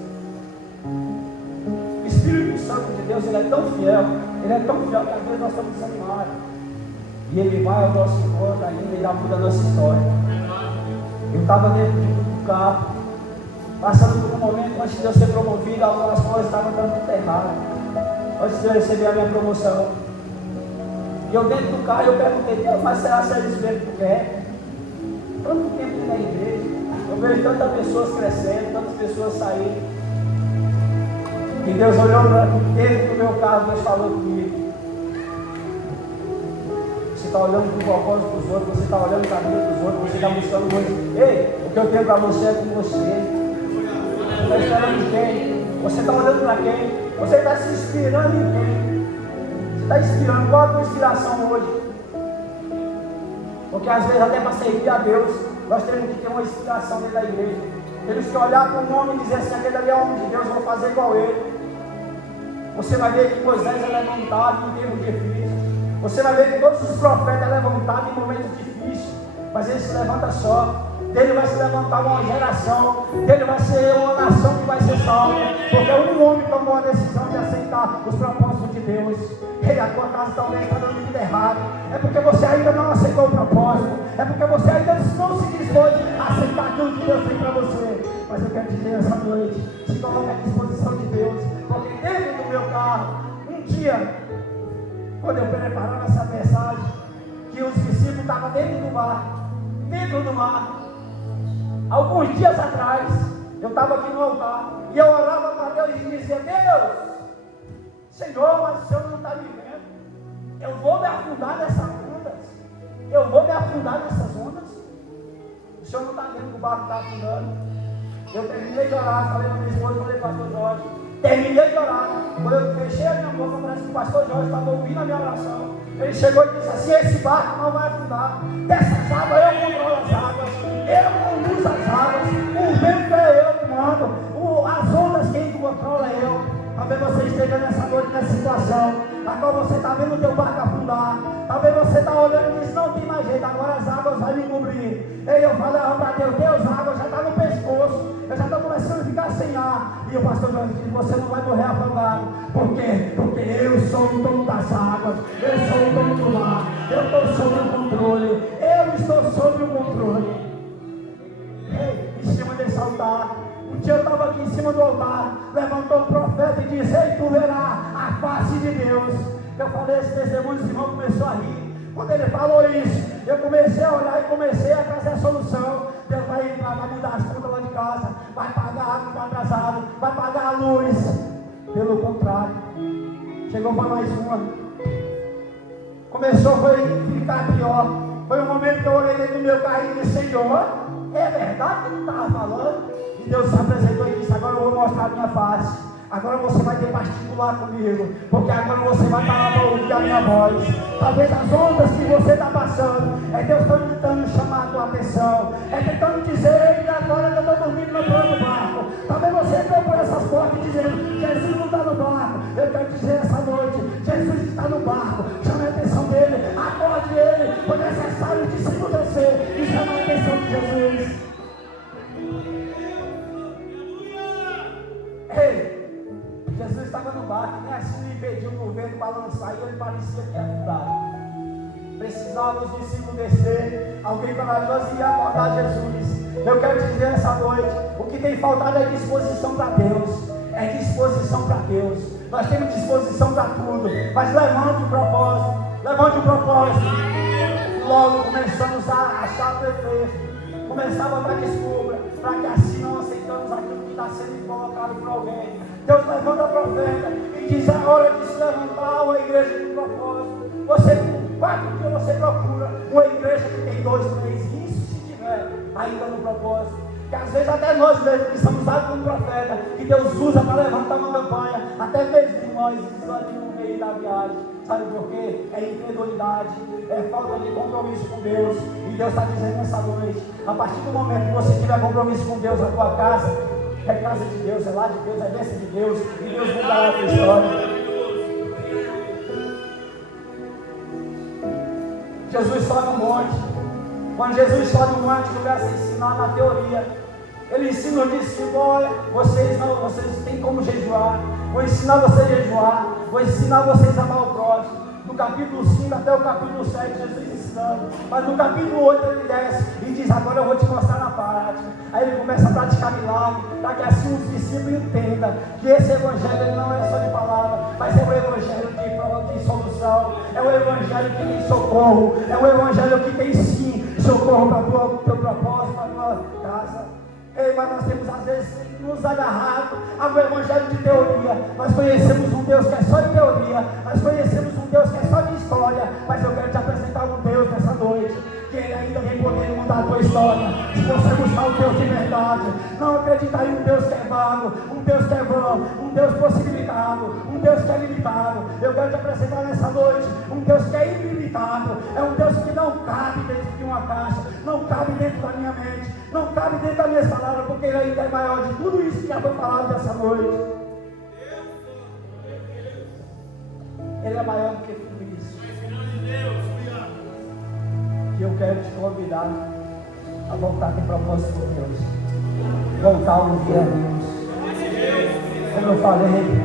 O Espírito Santo de Deus, Ele é tão fiel que às vezes nós estamos desanimados, e Ele vai ao nosso encontro ainda e já muda a nossa história. Eu estava dentro do carro, passando por um momento antes de eu ser promovido, as coisas estavam dando tudo errado, antes de eu receber a minha promoção. E eu dentro do carro, eu perguntei: Deus, mas será que eles mesmo que quer? Tanto tempo na igreja, eu vejo tantas pessoas crescendo, tantas pessoas saindo. E Deus olhou dentro do meu carro, Deus falou comigo: você está olhando para o propósito dos outros, você está olhando para a vida dos outros, você está buscando coisas. Ei, o que eu tenho para você é com você. Você está esperando de quem? Você está olhando para quem? Você está se inspirando em quem? Está inspirando? Qual a tua inspiração hoje? Porque às vezes até para servir a Deus, nós temos que ter uma inspiração dentro da igreja. Temos que olhar para um homem e dizer assim: aquele ali é homem de Deus, eu vou fazer igual ele. Você vai ver que Moisés é levantado em tempos difíceis. Você vai ver que todos os profetas é levantados em momentos difíceis. mas ele se levanta só. Dele vai se levantar uma geração, dele vai ser uma nação que vai ser salva, porque um homem tomou a decisão de aceitar os propósitos de Deus. E a tua casa talvez está dando tudo errado, é porque você ainda não aceitou o propósito, é porque você ainda não se dispôs a aceitar aquilo que Deus tem para você. Mas eu quero te dizer essa noite, se coloque à disposição de Deus, porque dentro do meu carro, um dia, quando eu preparava essa mensagem, que os discípulos estavam dentro do mar, alguns dias atrás, eu estava aqui no altar, e eu orava para Deus e dizia: Deus, Senhor, mas o Senhor não está me vendo, eu vou me afundar nessas ondas, o Senhor não está vendo que o barco está afundando. Eu terminei de orar, falei para minha esposa, falei para o pastor Jorge, terminei de orar, quando eu fechei a minha boca, parece que o pastor Jorge estava ouvindo a minha oração. Ele chegou e disse assim: esse barco não vai afundar, dessas águas eu controlo as águas, eu conduzo as águas, o vento é eu que mando, as ondas quem controla é eu. Talvez você esteja nessa noite, nessa situação, a qual você está vendo o teu barco afundar, talvez você está olhando e diz: não tem mais jeito, agora as águas vão me cobrir. E eu falava para Deus: Deus, a água já está no pescoço, eu já estou começando a ficar sem ar. E o pastor Jorge disse: você não vai morrer afogado. Por quê? Porque eu sou o dono das águas, eu sou o dono do mar, eu estou sob o controle, eu estou sob o controle. Em cima desse altar, um dia eu estava aqui em cima do altar, levantou um profeta e disse: ei, tu verás a face de Deus. Eu falei esse testemunho, o irmão começou a rir. Quando ele falou isso, eu comecei a olhar e comecei a trazer a solução. Deus vai entrar, vai mudar as contas lá de casa, vai pagar a água que está atrasada, vai pagar a luz. Pelo contrário, chegou para mais uma. Começou, foi ficar pior. Foi um momento que eu olhei dentro do meu carro e disse: Senhor, é verdade que tu estava falando? E Deus se apresentou e disse: agora eu vou mostrar a minha face. Agora você vai ter particular comigo, porque agora você vai estar lá para ouvir a minha voz. Talvez as ondas que você está passando, é Deus tentando chamar a tua atenção, é tentando dizer: eita, agora eu estou dormindo no plano do barco. Talvez você entrou por essas portas dizendo: Jesus não está no barco. Eu quero dizer essa noite: Jesus está no barco. Chame a atenção dele, acorde ele. Foi necessário o discípulo descer e chamar a atenção de Jesus. Ei, Jesus estava no barco, nem assim lhe impediu o vento balançar e ele parecia que ia afundar. Precisava os discípulos descer, alguém corajoso ia acordar Jesus. Eu quero te dizer essa noite: o que tem faltado é disposição para Deus. É disposição para Deus. Nós temos disposição para tudo, mas levante o propósito. Levante o propósito. Logo começamos a achar defeito, começava a dar desculpa, para que assim não aceitamos aquilo que está sendo colocado por alguém. Deus levanta a profeta e diz: é hora de se levantar uma igreja de propósito. Quatro dias você procura uma igreja que tem 2, 3, isso se tiver ainda no propósito. Que às vezes até nós mesmos que somos usados como profeta, que Deus usa para levantar uma campanha, até mesmo nós ali no meio da viagem. Sabe por quê? É incredulidade, é falta de compromisso com Deus. E Deus está dizendo nessa noite: a partir do momento que você tiver compromisso com Deus, a tua casa é casa de Deus, é lá de Deus, é bênção de Deus, e Deus mudará a tua história. Jesus sobe no monte. Quando Jesus sobe no monte, começa a ensinar na teoria. Ele ensina os discípulos: olha, vocês têm como jejuar. Vou ensinar vocês a jejuar. Vou ensinar vocês a amar o próximo. Do capítulo 5 até o capítulo 7, Jesus ensinando. Mas no capítulo 8 ele desce e diz: agora eu vou te mostrar na prática. Aí ele começa a praticar milagre, para que assim os discípulos entendam que esse evangelho não é só de palavra, mas é um evangelho de solução, é um evangelho que tem socorro, é um evangelho que tem sim socorro para o teu propósito, para a tua casa. Ei, mas nós temos às vezes nos agarrado ao evangelho de teoria. Nós conhecemos um Deus que é só de teoria, nós conhecemos um Deus que é só de história, mas eu quero te apresentar um Deus nessa noite, que Ele ainda tem poder de mudar a tua história. Se você buscar o Deus de verdade, não acreditar em um Deus que é vago, um Deus que é vão, um Deus possibilitado, um Deus que é limitado. Eu quero te apresentar nessa noite um Deus que é ilimitado, é um Deus que não cabe dentro de uma caixa, não cabe dentro da minha mente, não cabe dentro das minhas palavras, porque Ele ainda é maior de tudo isso que já foi falado dessa noite. Ele é maior do que tudo isso. que eu quero te convidar a voltar com propósito com Deus. Voltar a ouvir a Deus. Como eu falei,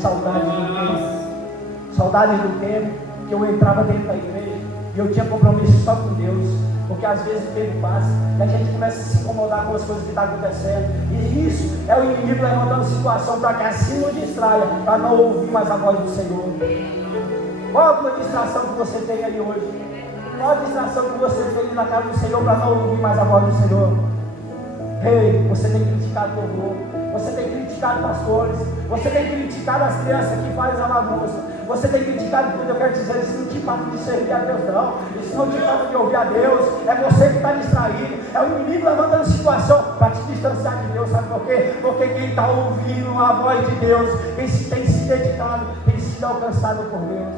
saudade do tempo. Saudade do tempo que eu entrava dentro da igreja e eu tinha compromisso só com Deus. Porque às vezes o tempo passa e a gente começa a se incomodar com as coisas que estão acontecendo. E isso é o inimigo levantando situação para que assim não distraia, para não ouvir mais a voz do Senhor. Qual a tua distração que você tem aí hoje? Qual a distração que você fez na casa do Senhor para não ouvir mais a voz do Senhor? Ei, você tem criticado o louvor, você tem criticado pastores, você tem criticado as crianças que fazem a bagunça, você tem criticado tudo. Eu quero dizer, isso não te falta de servir a Deus, não. Isso não te falta de ouvir a Deus. É você que está distraído. É o inimigo levantando situação para te distanciar de Deus. Sabe por quê? Porque quem está ouvindo a voz de Deus, quem tem se dedicado, tem sido alcançado por Deus.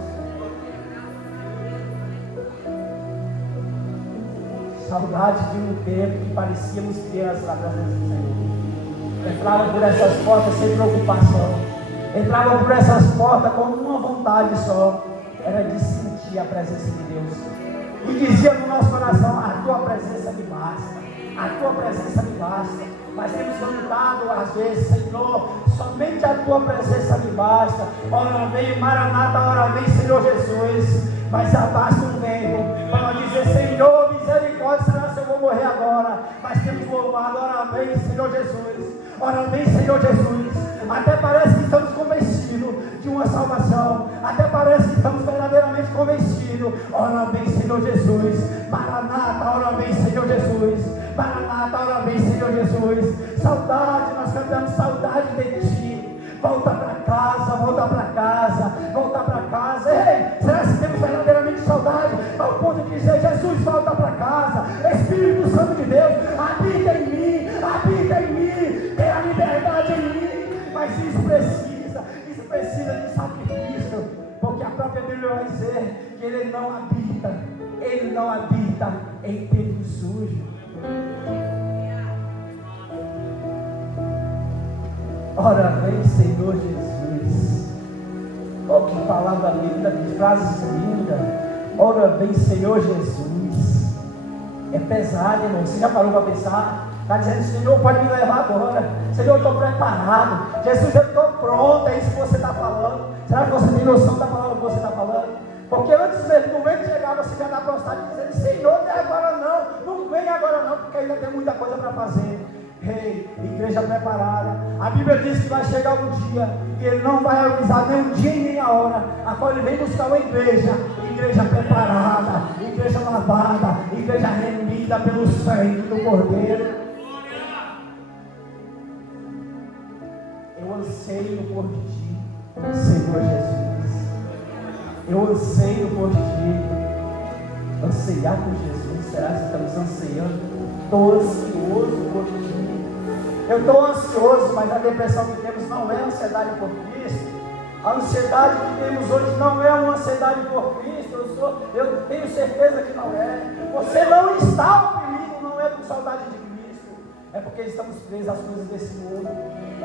Saudade de um tempo que parecíamos crianças na presença do Senhor. Entrava por essas portas sem preocupação. Entrava por essas portas com uma vontade só. Era de sentir a presença de Deus. E dizia no nosso coração: a tua presença me basta. A tua presença me basta. Mas temos cantado às vezes: Senhor, somente a tua presença me basta. Ora vem Maranata, ora vem Senhor Jesus. Mas abasta um vento para dizer: Senhor, misericórdia, será se eu vou morrer agora? Mas temos louvado: ora vem Senhor Jesus, ora vem Senhor Jesus. Até parece que estamos convencidos de uma salvação, até parece que estamos verdadeiramente convencidos. Ora vem Senhor Jesus, Maranata, ora vem Senhor Jesus, Maranata, ora vem Senhor Jesus. Saudade, nós cantamos saudade de Ti. Volta para casa, volta para casa, volta para casa. Ei, será que temos verdadeiramente saudade ao ponto de dizer: Jesus, volta para casa. Espírito Santo de Deus, habita em mim, tem a liberdade em mim. Mas isso precisa de sacrifício, porque a própria Bíblia vai dizer que Ele não habita em templo sujo. Ora vem Senhor Jesus. Oh, que palavra linda, que frases lindas. Ora vem Senhor Jesus. É pesado, irmão. Você já parou para pensar? Está dizendo: Senhor, pode me levar agora. Senhor, eu estou preparado. Jesus, eu estou pronto. É isso que você está falando. Será que você tem noção da palavra que você está falando? Porque antes mesmo do momento de chegar, você já está prostrado dizendo: Senhor, não é agora não vem agora não, porque ainda tem muita coisa para fazer. Ei, igreja preparada. A Bíblia diz que vai chegar um dia e Ele não vai avisar nem um dia e nem a hora, a qual Ele vem buscar uma igreja preparada, igreja lavada, igreja remida pelo sangue do Cordeiro. Eu anseio por Ti, Senhor Jesus. Eu anseio por Ti. Anseiar por Jesus, será que estamos ansiando? Estou ansioso por Ti. Eu estou ansioso, mas a depressão que temos não é ansiedade por Cristo. A ansiedade que temos hoje não é uma ansiedade por Cristo. Eu tenho certeza que não é. Você não está oprimido, não é por saudade de Cristo. É porque estamos presos às coisas desse mundo.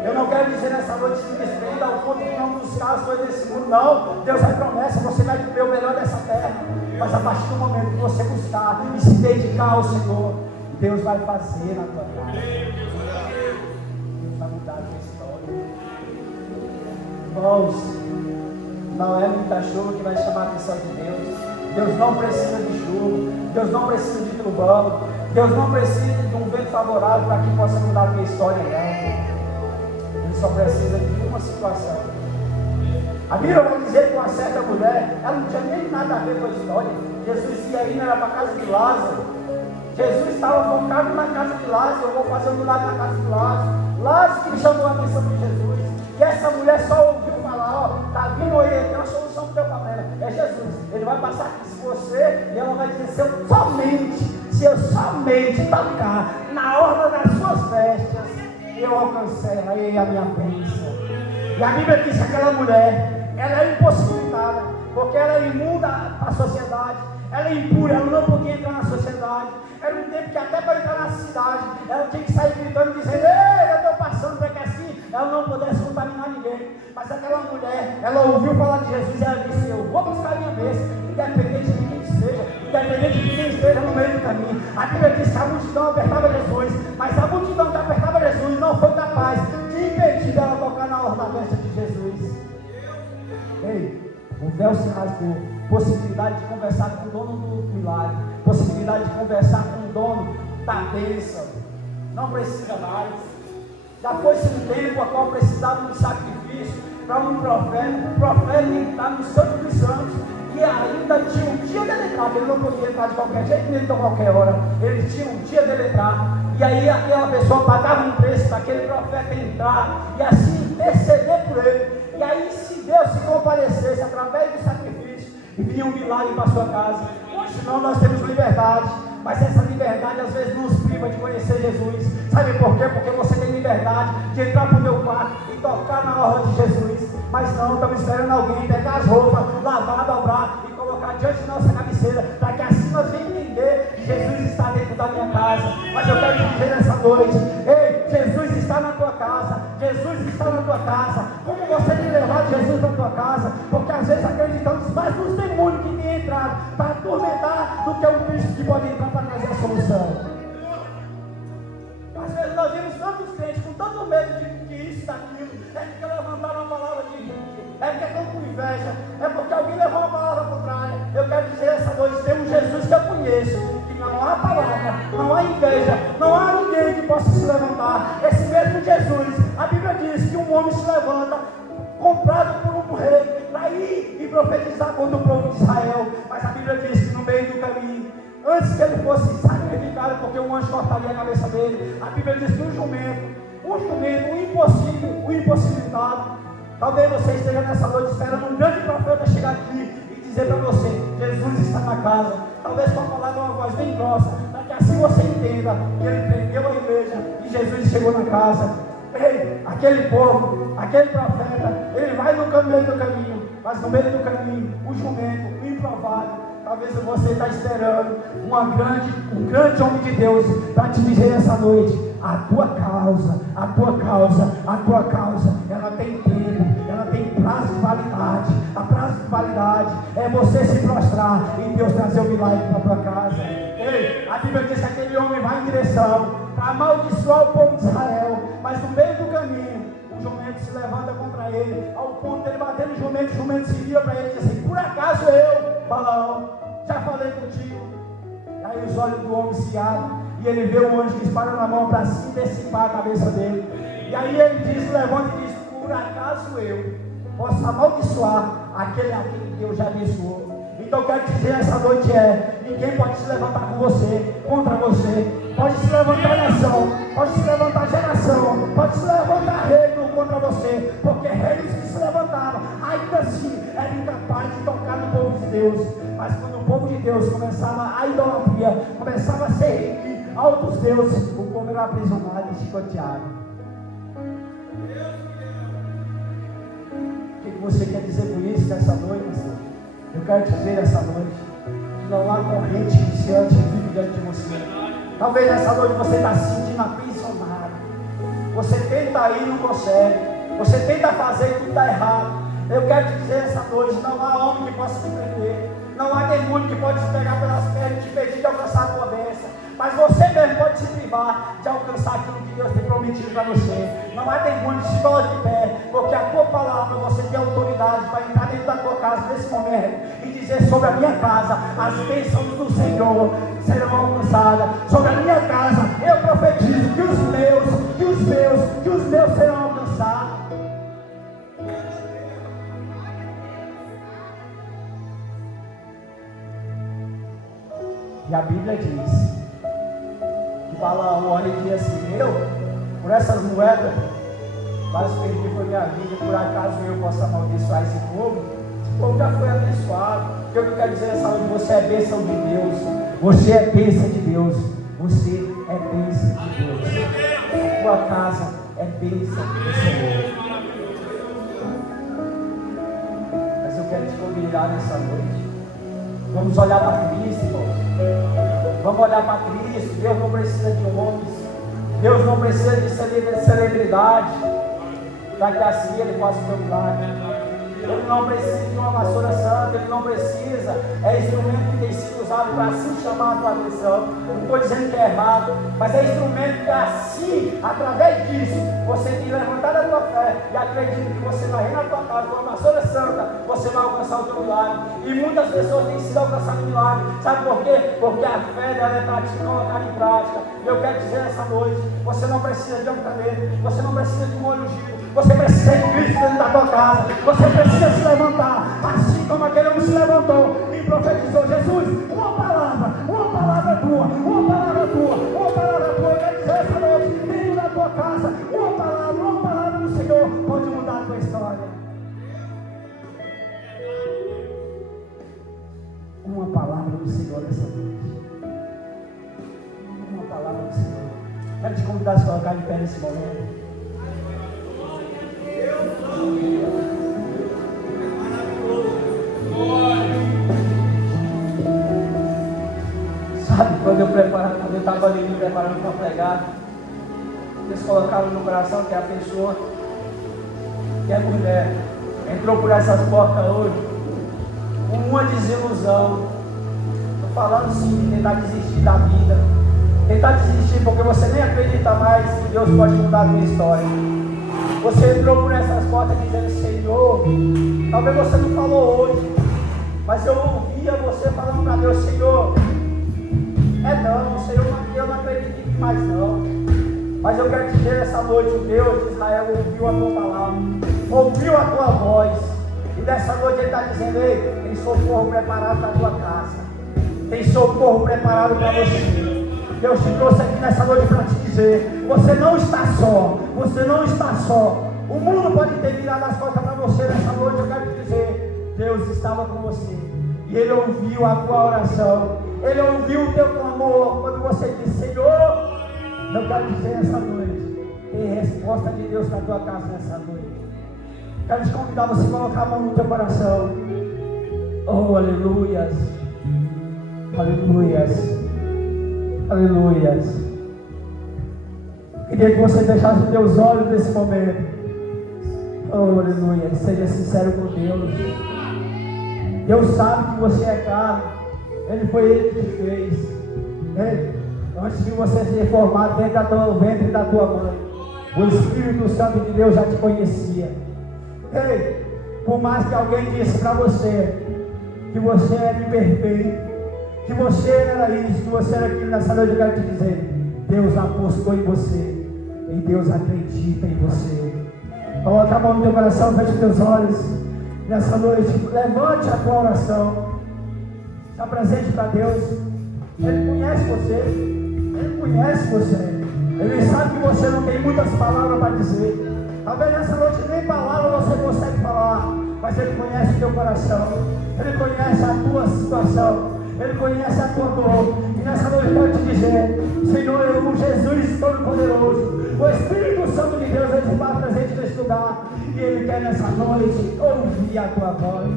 Eu não quero dizer nessa noite que me desprenda ao ponto de não buscar as coisas desse mundo. Não, Deus é promessa, você vai viver o melhor dessa terra. Mas a partir do momento que você buscar e se dedicar ao Senhor, Deus vai fazer na tua casa. Deus vai mudar a tua história. Irmãos, não é muita chuva que vai chamar a atenção de Deus. Deus não precisa de chuva. Deus não precisa de trovão. Deus não precisa de um vento favorável para que possa mudar a tua história, não. Ele só precisa de uma situação. A Bíblia vai dizer que uma certa mulher, ela não tinha nem nada a ver com a história. Jesus ia indo, era para a casa de Lázaro. Jesus estava focado na casa de Lázaro. Eu vou fazer um milagre na casa de Lázaro. Lázaro que chamou a atenção de Jesus. E essa mulher só ouviu falar: ó, está vindo aí, tem uma solução para o teu problema. É Jesus. Ele vai passar aqui se você, e ela vai dizer: se eu somente tocar na orla das suas vestes, eu alcancei a minha bênção. E a Bíblia diz que aquela mulher, ela é impossibilitada, porque ela é imunda à sociedade, ela é impura, ela não podia entrar na sociedade. Era um tempo que até para entrar na cidade, ela tinha que sair gritando, dizendo: ei, eu estou passando, para que assim ela não pudesse contaminar ninguém. Mas aquela mulher, ela ouviu falar de Jesus e ela disse: eu vou buscar a minha bênção, independente de quem seja, independente de quem esteja no meio do caminho. A Bíblia diz que a multidão apertava Jesus, mas a multidão que apertava Jesus não foi capaz de impedir dela tocar na orla da veste de Jesus. Ei, o véu se rasgou. Possibilidade de conversar com o dono do milagre, possibilidade de conversar com o dono da bênção. Não precisa mais. Já foi-se um tempo a qual precisava de sacrifício para um profeta entrar no Santo dos Santos, que ainda tinha um dia dele entrar, ele não podia entrar de qualquer jeito, nem de qualquer hora, ele tinha um dia dele entrar, e aí aquela pessoa pagava um preço para aquele profeta entrar, e assim interceder por ele, e aí se Deus se comparecesse através do sacrifício, e vinha um milagre para a sua casa. Hoje não, nós temos liberdade, mas essa liberdade às vezes nos priva de conhecer Jesus. Sabe por quê? Porque você tem liberdade de entrar para o meu quarto e tocar na orla de Jesus, mas não, estamos esperando alguém pegar as roupas, lavar, dobrar e colocar diante de nossa cabeceira, para que assim nós venhamos entender que Jesus está dentro da minha casa. Mas eu quero te dizer nessa noite, ei, Jesus está na tua casa, Jesus está na tua casa. Como você tem levado Jesus na tua casa? Porque às vezes acreditamos mais nos demônios que tem entrado para atormentar do que o Cristo que pode entrar para trazer a solução. Às vezes nós vemos tantos crentes com tanto medo de isso, daquilo, é porque levantaram uma palavra é porque estão com inveja, é porque alguém levou uma palavra contrária. Eu quero dizer essa noite, tem um Jesus que eu conheço, que não há palavra, não há inveja, não há ninguém que possa se levantar. Esse mesmo Jesus, a Bíblia diz que um homem se levanta, comprado por um rei, para ir e profetizar contra o povo de Israel. Mas a Bíblia diz que no meio do caminho, antes que ele fosse sacrificado, porque um anjo cortaria a cabeça dele, a Bíblia diz que um jumento, o impossível, o impossibilitado. Talvez você esteja nessa noite esperando um grande profeta chegar aqui e dizer para você, Jesus está na casa. Talvez com a palavra, uma voz bem grossa, para que assim você entenda que ele prendeu a igreja e Jesus chegou na casa. Ei, aquele povo, aquele profeta, ele vai no meio do caminho, mas no meio do caminho, o jumento, o improvável. Talvez você está esperando um grande homem de Deus para te dizer essa noite, a tua causa, ela tem tempo, ela tem prazo de validade. A prazo de validade é você se prostrar e Deus trazer o milagre para a tua casa. Ei, a Bíblia diz que aquele homem vai em direção para amaldiçoar o povo de Israel, mas no meio do caminho, o jumento se levanta contra ele, ao ponto de ele bater no jumento, o jumento se vira para ele e diz assim, por acaso eu, Balaão, já falei contigo? E aí os olhos do homem se abrem, e ele vê o anjo que dispara na mão para se antecipar a cabeça dele, e aí ele diz, levanta e diz, por acaso eu posso amaldiçoar aquele a quem Deus já abençoou? Então eu quero dizer essa noite ninguém pode se levantar com você, contra você. Pode se levantar nação, pode se levantar geração, pode se levantar reino contra você, porque reinos que se levantavam, ainda assim, eram incapazes de tocar no povo de Deus. Mas quando o povo de Deus começava a idolatria, começava a servir a outros deuses, o povo era aprisionado e chicoteado. O que você quer dizer com isso nessa noite? Eu quero dizer essa noite que não há corrente viciante vive diante de você. Talvez nessa noite você está se sentindo aprisionado. Você tenta ir e não consegue. Você tenta fazer e tudo está errado. Eu quero te dizer essa noite, não há homem que possa te prender. Não há demônio que pode te pegar pelas pernas e te impedir de alcançar a tua bênção. Mas você mesmo pode se privar de alcançar aquilo que Deus tem prometido para você. Não há demônio que se coloque de pé, porque a tua palavra, você tem autoridade para entrar dentro da tua casa nesse momento e dizer sobre a minha casa, as bênçãos do Senhor serão alcançadas. Sobre a minha casa, eu profetizo que os meus serão alcançados. E a Bíblia diz que Balaão olha e diz assim, por essas moedas, quase perdi foi minha vida, por acaso eu posso amaldiçoar esse povo? Esse povo já foi abençoado. O que eu quero dizer nessa hora? Você é bênção de Deus. Você é bênção de Deus. Você é bênção de Deus. A tua casa é bênção do Senhor. Mas eu quero te convidar nessa noite. Vamos olhar para Cristo, irmão. Vamos olhar para Cristo. Deus não precisa de homens. Deus não precisa de celebridade para que assim Ele faça o seu milagre. Ele não precisa de uma vassoura santa. Ele não precisa. É instrumento que tem sido usado para assim chamar a tua atenção. Eu não estou dizendo que é errado, mas é instrumento que assim, através disso, você tem levantado a tua fé e acredita que você vai ir na tua casa, com a vassoura santa, você vai alcançar o teu milagre. E muitas pessoas têm sido alcançadas em milagre. Sabe por quê? Porque a fé dela é para te colocar em prática. Eu quero dizer essa noite, você não precisa de um caneta, você não precisa de um olho giro, você precisa de Cristo dentro da tua casa. Você precisa se levantar, assim como aquele homem se levantou e profetizou: Jesus, uma palavra tua, uma palavra tua, uma palavra tua. Eu quero dizer essa noite, dentro da tua casa, uma palavra do Senhor pode mudar a tua história. Uma palavra do Senhor nessa noite. Uma palavra do Senhor. Quero te convidar a se colocar de pé nesse momento. Sabe, quando eu estava ali me preparando para pregar, eles colocaram no coração que a pessoa, que é mulher, entrou por essas portas hoje com uma desilusão. Estou falando sim de tentar desistir da vida, tentar desistir porque você nem acredita mais que Deus pode mudar a tua história. Você entrou por essas portas dizendo: Senhor, talvez você não falou hoje, mas eu ouvia você falando para Deus: Senhor, não, Senhor, eu não acredito mais não. Mas eu quero dizer essa noite, o Deus de Israel ouviu a tua palavra, ouviu a tua voz, e dessa noite Ele está dizendo: ei, tem socorro preparado para a tua casa, tem socorro preparado para você. Deus te trouxe aqui nessa noite para te dizer: você não está só, você não está só. O mundo pode ter virado as costas para você nessa noite. Eu quero te dizer: Deus estava com você, e Ele ouviu a tua oração, Ele ouviu o teu clamor, quando você disse: Senhor, eu quero dizer nessa noite, tem resposta de Deus para a tua casa nessa noite. Quero te convidar a você colocar a mão no teu coração. Oh, aleluias, aleluias, aleluias. Queria que você fechasse os teus olhos nesse momento. Oh, aleluia. Seja sincero com Deus. Deus sabe que você é caro. Foi Ele que te fez. Antes de você ser formado dentro do ventre da tua mãe, o Espírito Santo de Deus já te conhecia. Por mais que alguém disse para você que você era imperfeito, que você era isso, que você era aquilo, nessa noite eu quero te dizer: Deus apostou em você, e Deus acredita em você. Coloca a mão no teu coração, feche os teus olhos. Nessa noite, levante a tua oração, se apresente para Deus. Ele conhece você, Ele conhece você, Ele sabe que você não tem muitas palavras para dizer. Talvez nessa noite nem palavra você consegue falar, mas Ele conhece o teu coração, Ele conhece a tua situação, Ele conhece a tua dor. E nessa noite eu quero te dizer: Senhor, eu, Jesus Todo-Poderoso, o Espírito Santo de Deus, Ele está presente neste lugar, e Ele quer nessa noite ouvir a tua voz.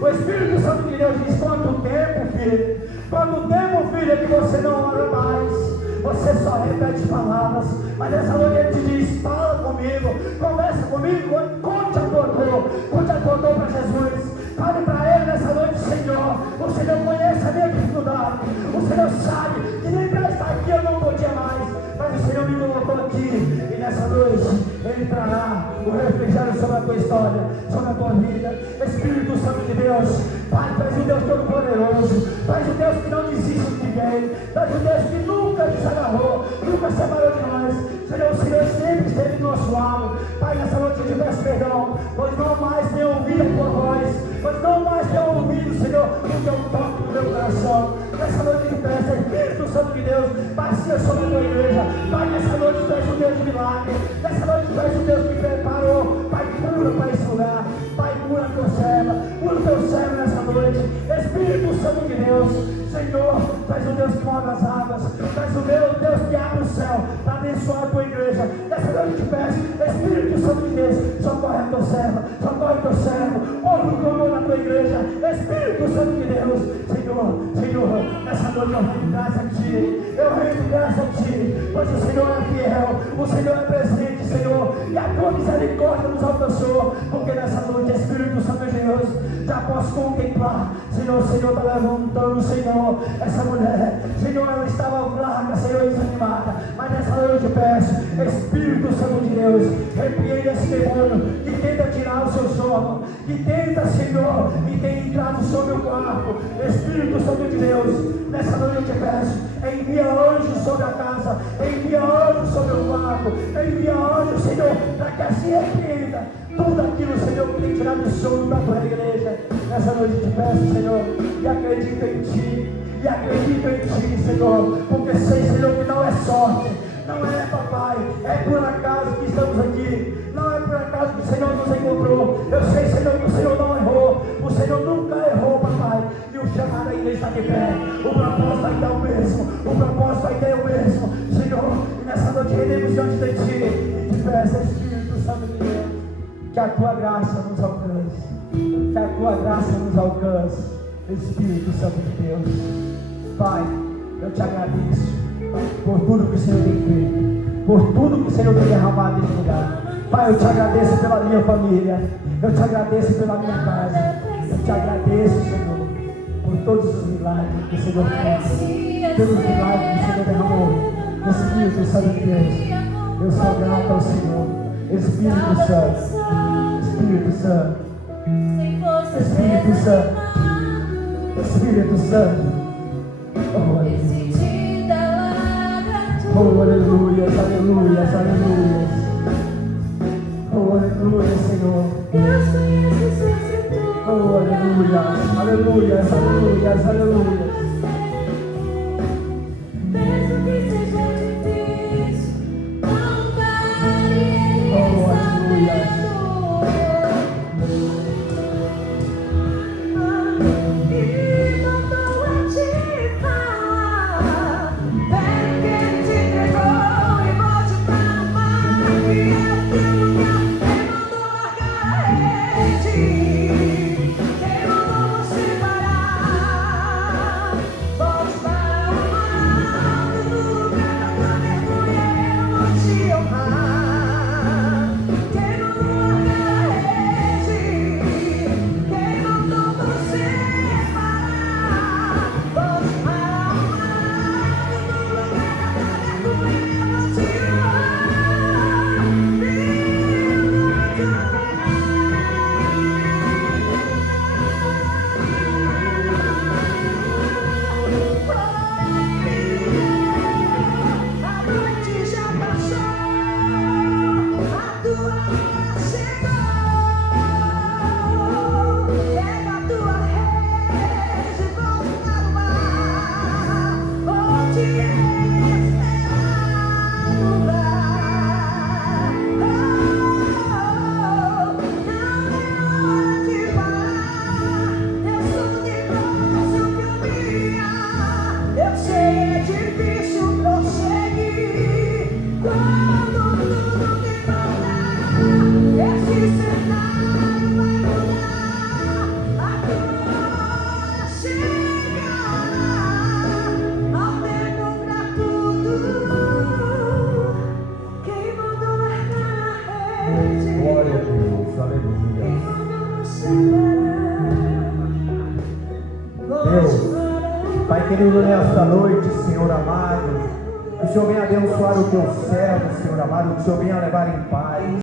O Espírito Santo de Deus diz: quanto tempo, filho? Quanto tempo, filha, que você não ora mais? Você só repete palavras, mas nessa noite Ele te diz: fala comigo, conversa comigo, conte a tua dor para Jesus. Fale para Ele nessa noite: Senhor, o Senhor conhece a minha dificuldade, o Senhor sabe que nem para estar aqui eu não podia mais, mas o Senhor me colocou aqui, e nessa noite Ele trará o refrigério sobre a tua história, sobre a tua vida. Espírito Santo de Deus, Pai, tu és o Deus Todo-Poderoso, tu és o Deus que não desiste de ninguém, tu és o Deus que nunca desagarrou, nunca separou de nós. Senhor, o Senhor sempre esteve do nosso lado. Pai, nessa noite eu te peço perdão, pois não mais tenho ouvido a tua voz, pois não mais tenho ouvido, Senhor, o teu toque no meu coração. Nessa noite eu te peço, Espírito Santo de Deus, passeia sobre a tua igreja. Pai, nessa noite tu és o Deus de milagre, nessa noite tu és o Deus que preparou, Pai, cura para esse lugar. Pai, cura teu servo nessa noite. Espírito Santo de Deus, Senhor, tu és o Deus que move as águas, tu és o Deus que abre o céu para abençoar a tua igreja. Nessa noite eu te peço, Espírito Santo de Deus, socorre a tua serva, socorre o teu servo. Houve um clamor na tua igreja. Espírito Santo de Deus, Senhor, nessa noite eu rendo graça a Ti. Eu rendo graça a Ti, pois o Senhor é fiel, o Senhor é presente, Senhor, e a Tua misericórdia nos alcançou, porque nessa noite, Espírito Santo de Deus, já posso contemplar, Senhor está levantando, Senhor, essa mulher, Senhor, ela estava fraca, Senhor, desanimada, mas nessa noite eu peço, Espírito Santo de Deus, repreenda esse demônio que tenta tirar o seu sono, que tenta, Senhor, e tem entrado sobre o quarto. Espírito Santo de Deus, nessa noite eu te peço, envia anjos sobre a casa, envia anjos sobre o quarto, envia anjos, Senhor, para que assim repreenda tudo aquilo, Senhor, que tem tirado o sono da tua igreja. Nessa noite eu te peço, Senhor, e acredito em Ti, Senhor, porque sei, Senhor, que não é sorte, não é, papai, é por acaso que estamos aqui, não é por acaso que o Senhor nos encontrou. Eu sei, Senhor, que o Senhor não errou, o Senhor nunca errou, papai, e o chamado ainda está de pé, o propósito ainda é o mesmo, Senhor, e nessa noite rendemos diante de Ti, e te peço, Espírito Santo de Deus, que a Tua graça nos alcance, Espírito Santo de Deus. Pai, eu te agradeço por tudo que o Senhor tem feito, por tudo que o Senhor tem derramado nesse lugar. Pai, eu te agradeço pela minha família, eu te agradeço pela minha casa, eu te agradeço, Senhor, por todos os milagres que o Senhor fez, pelos milagres que o Senhor derramou. Espírito Santo de Deus, eu sou grato ao Senhor. Espírito Santo, Espírito Santo, Espírito Santo, Espírito Santo. Oh, aleluia, aleluia, aleluia. Oh, aleluia, Senhor. Oh, aleluia, aleluia, aleluia, aleluia. Oh, aleluia. Pai querido, nesta noite, Senhor amado, que o Senhor venha abençoar o teu servo, Senhor amado, que o Senhor venha levar em paz.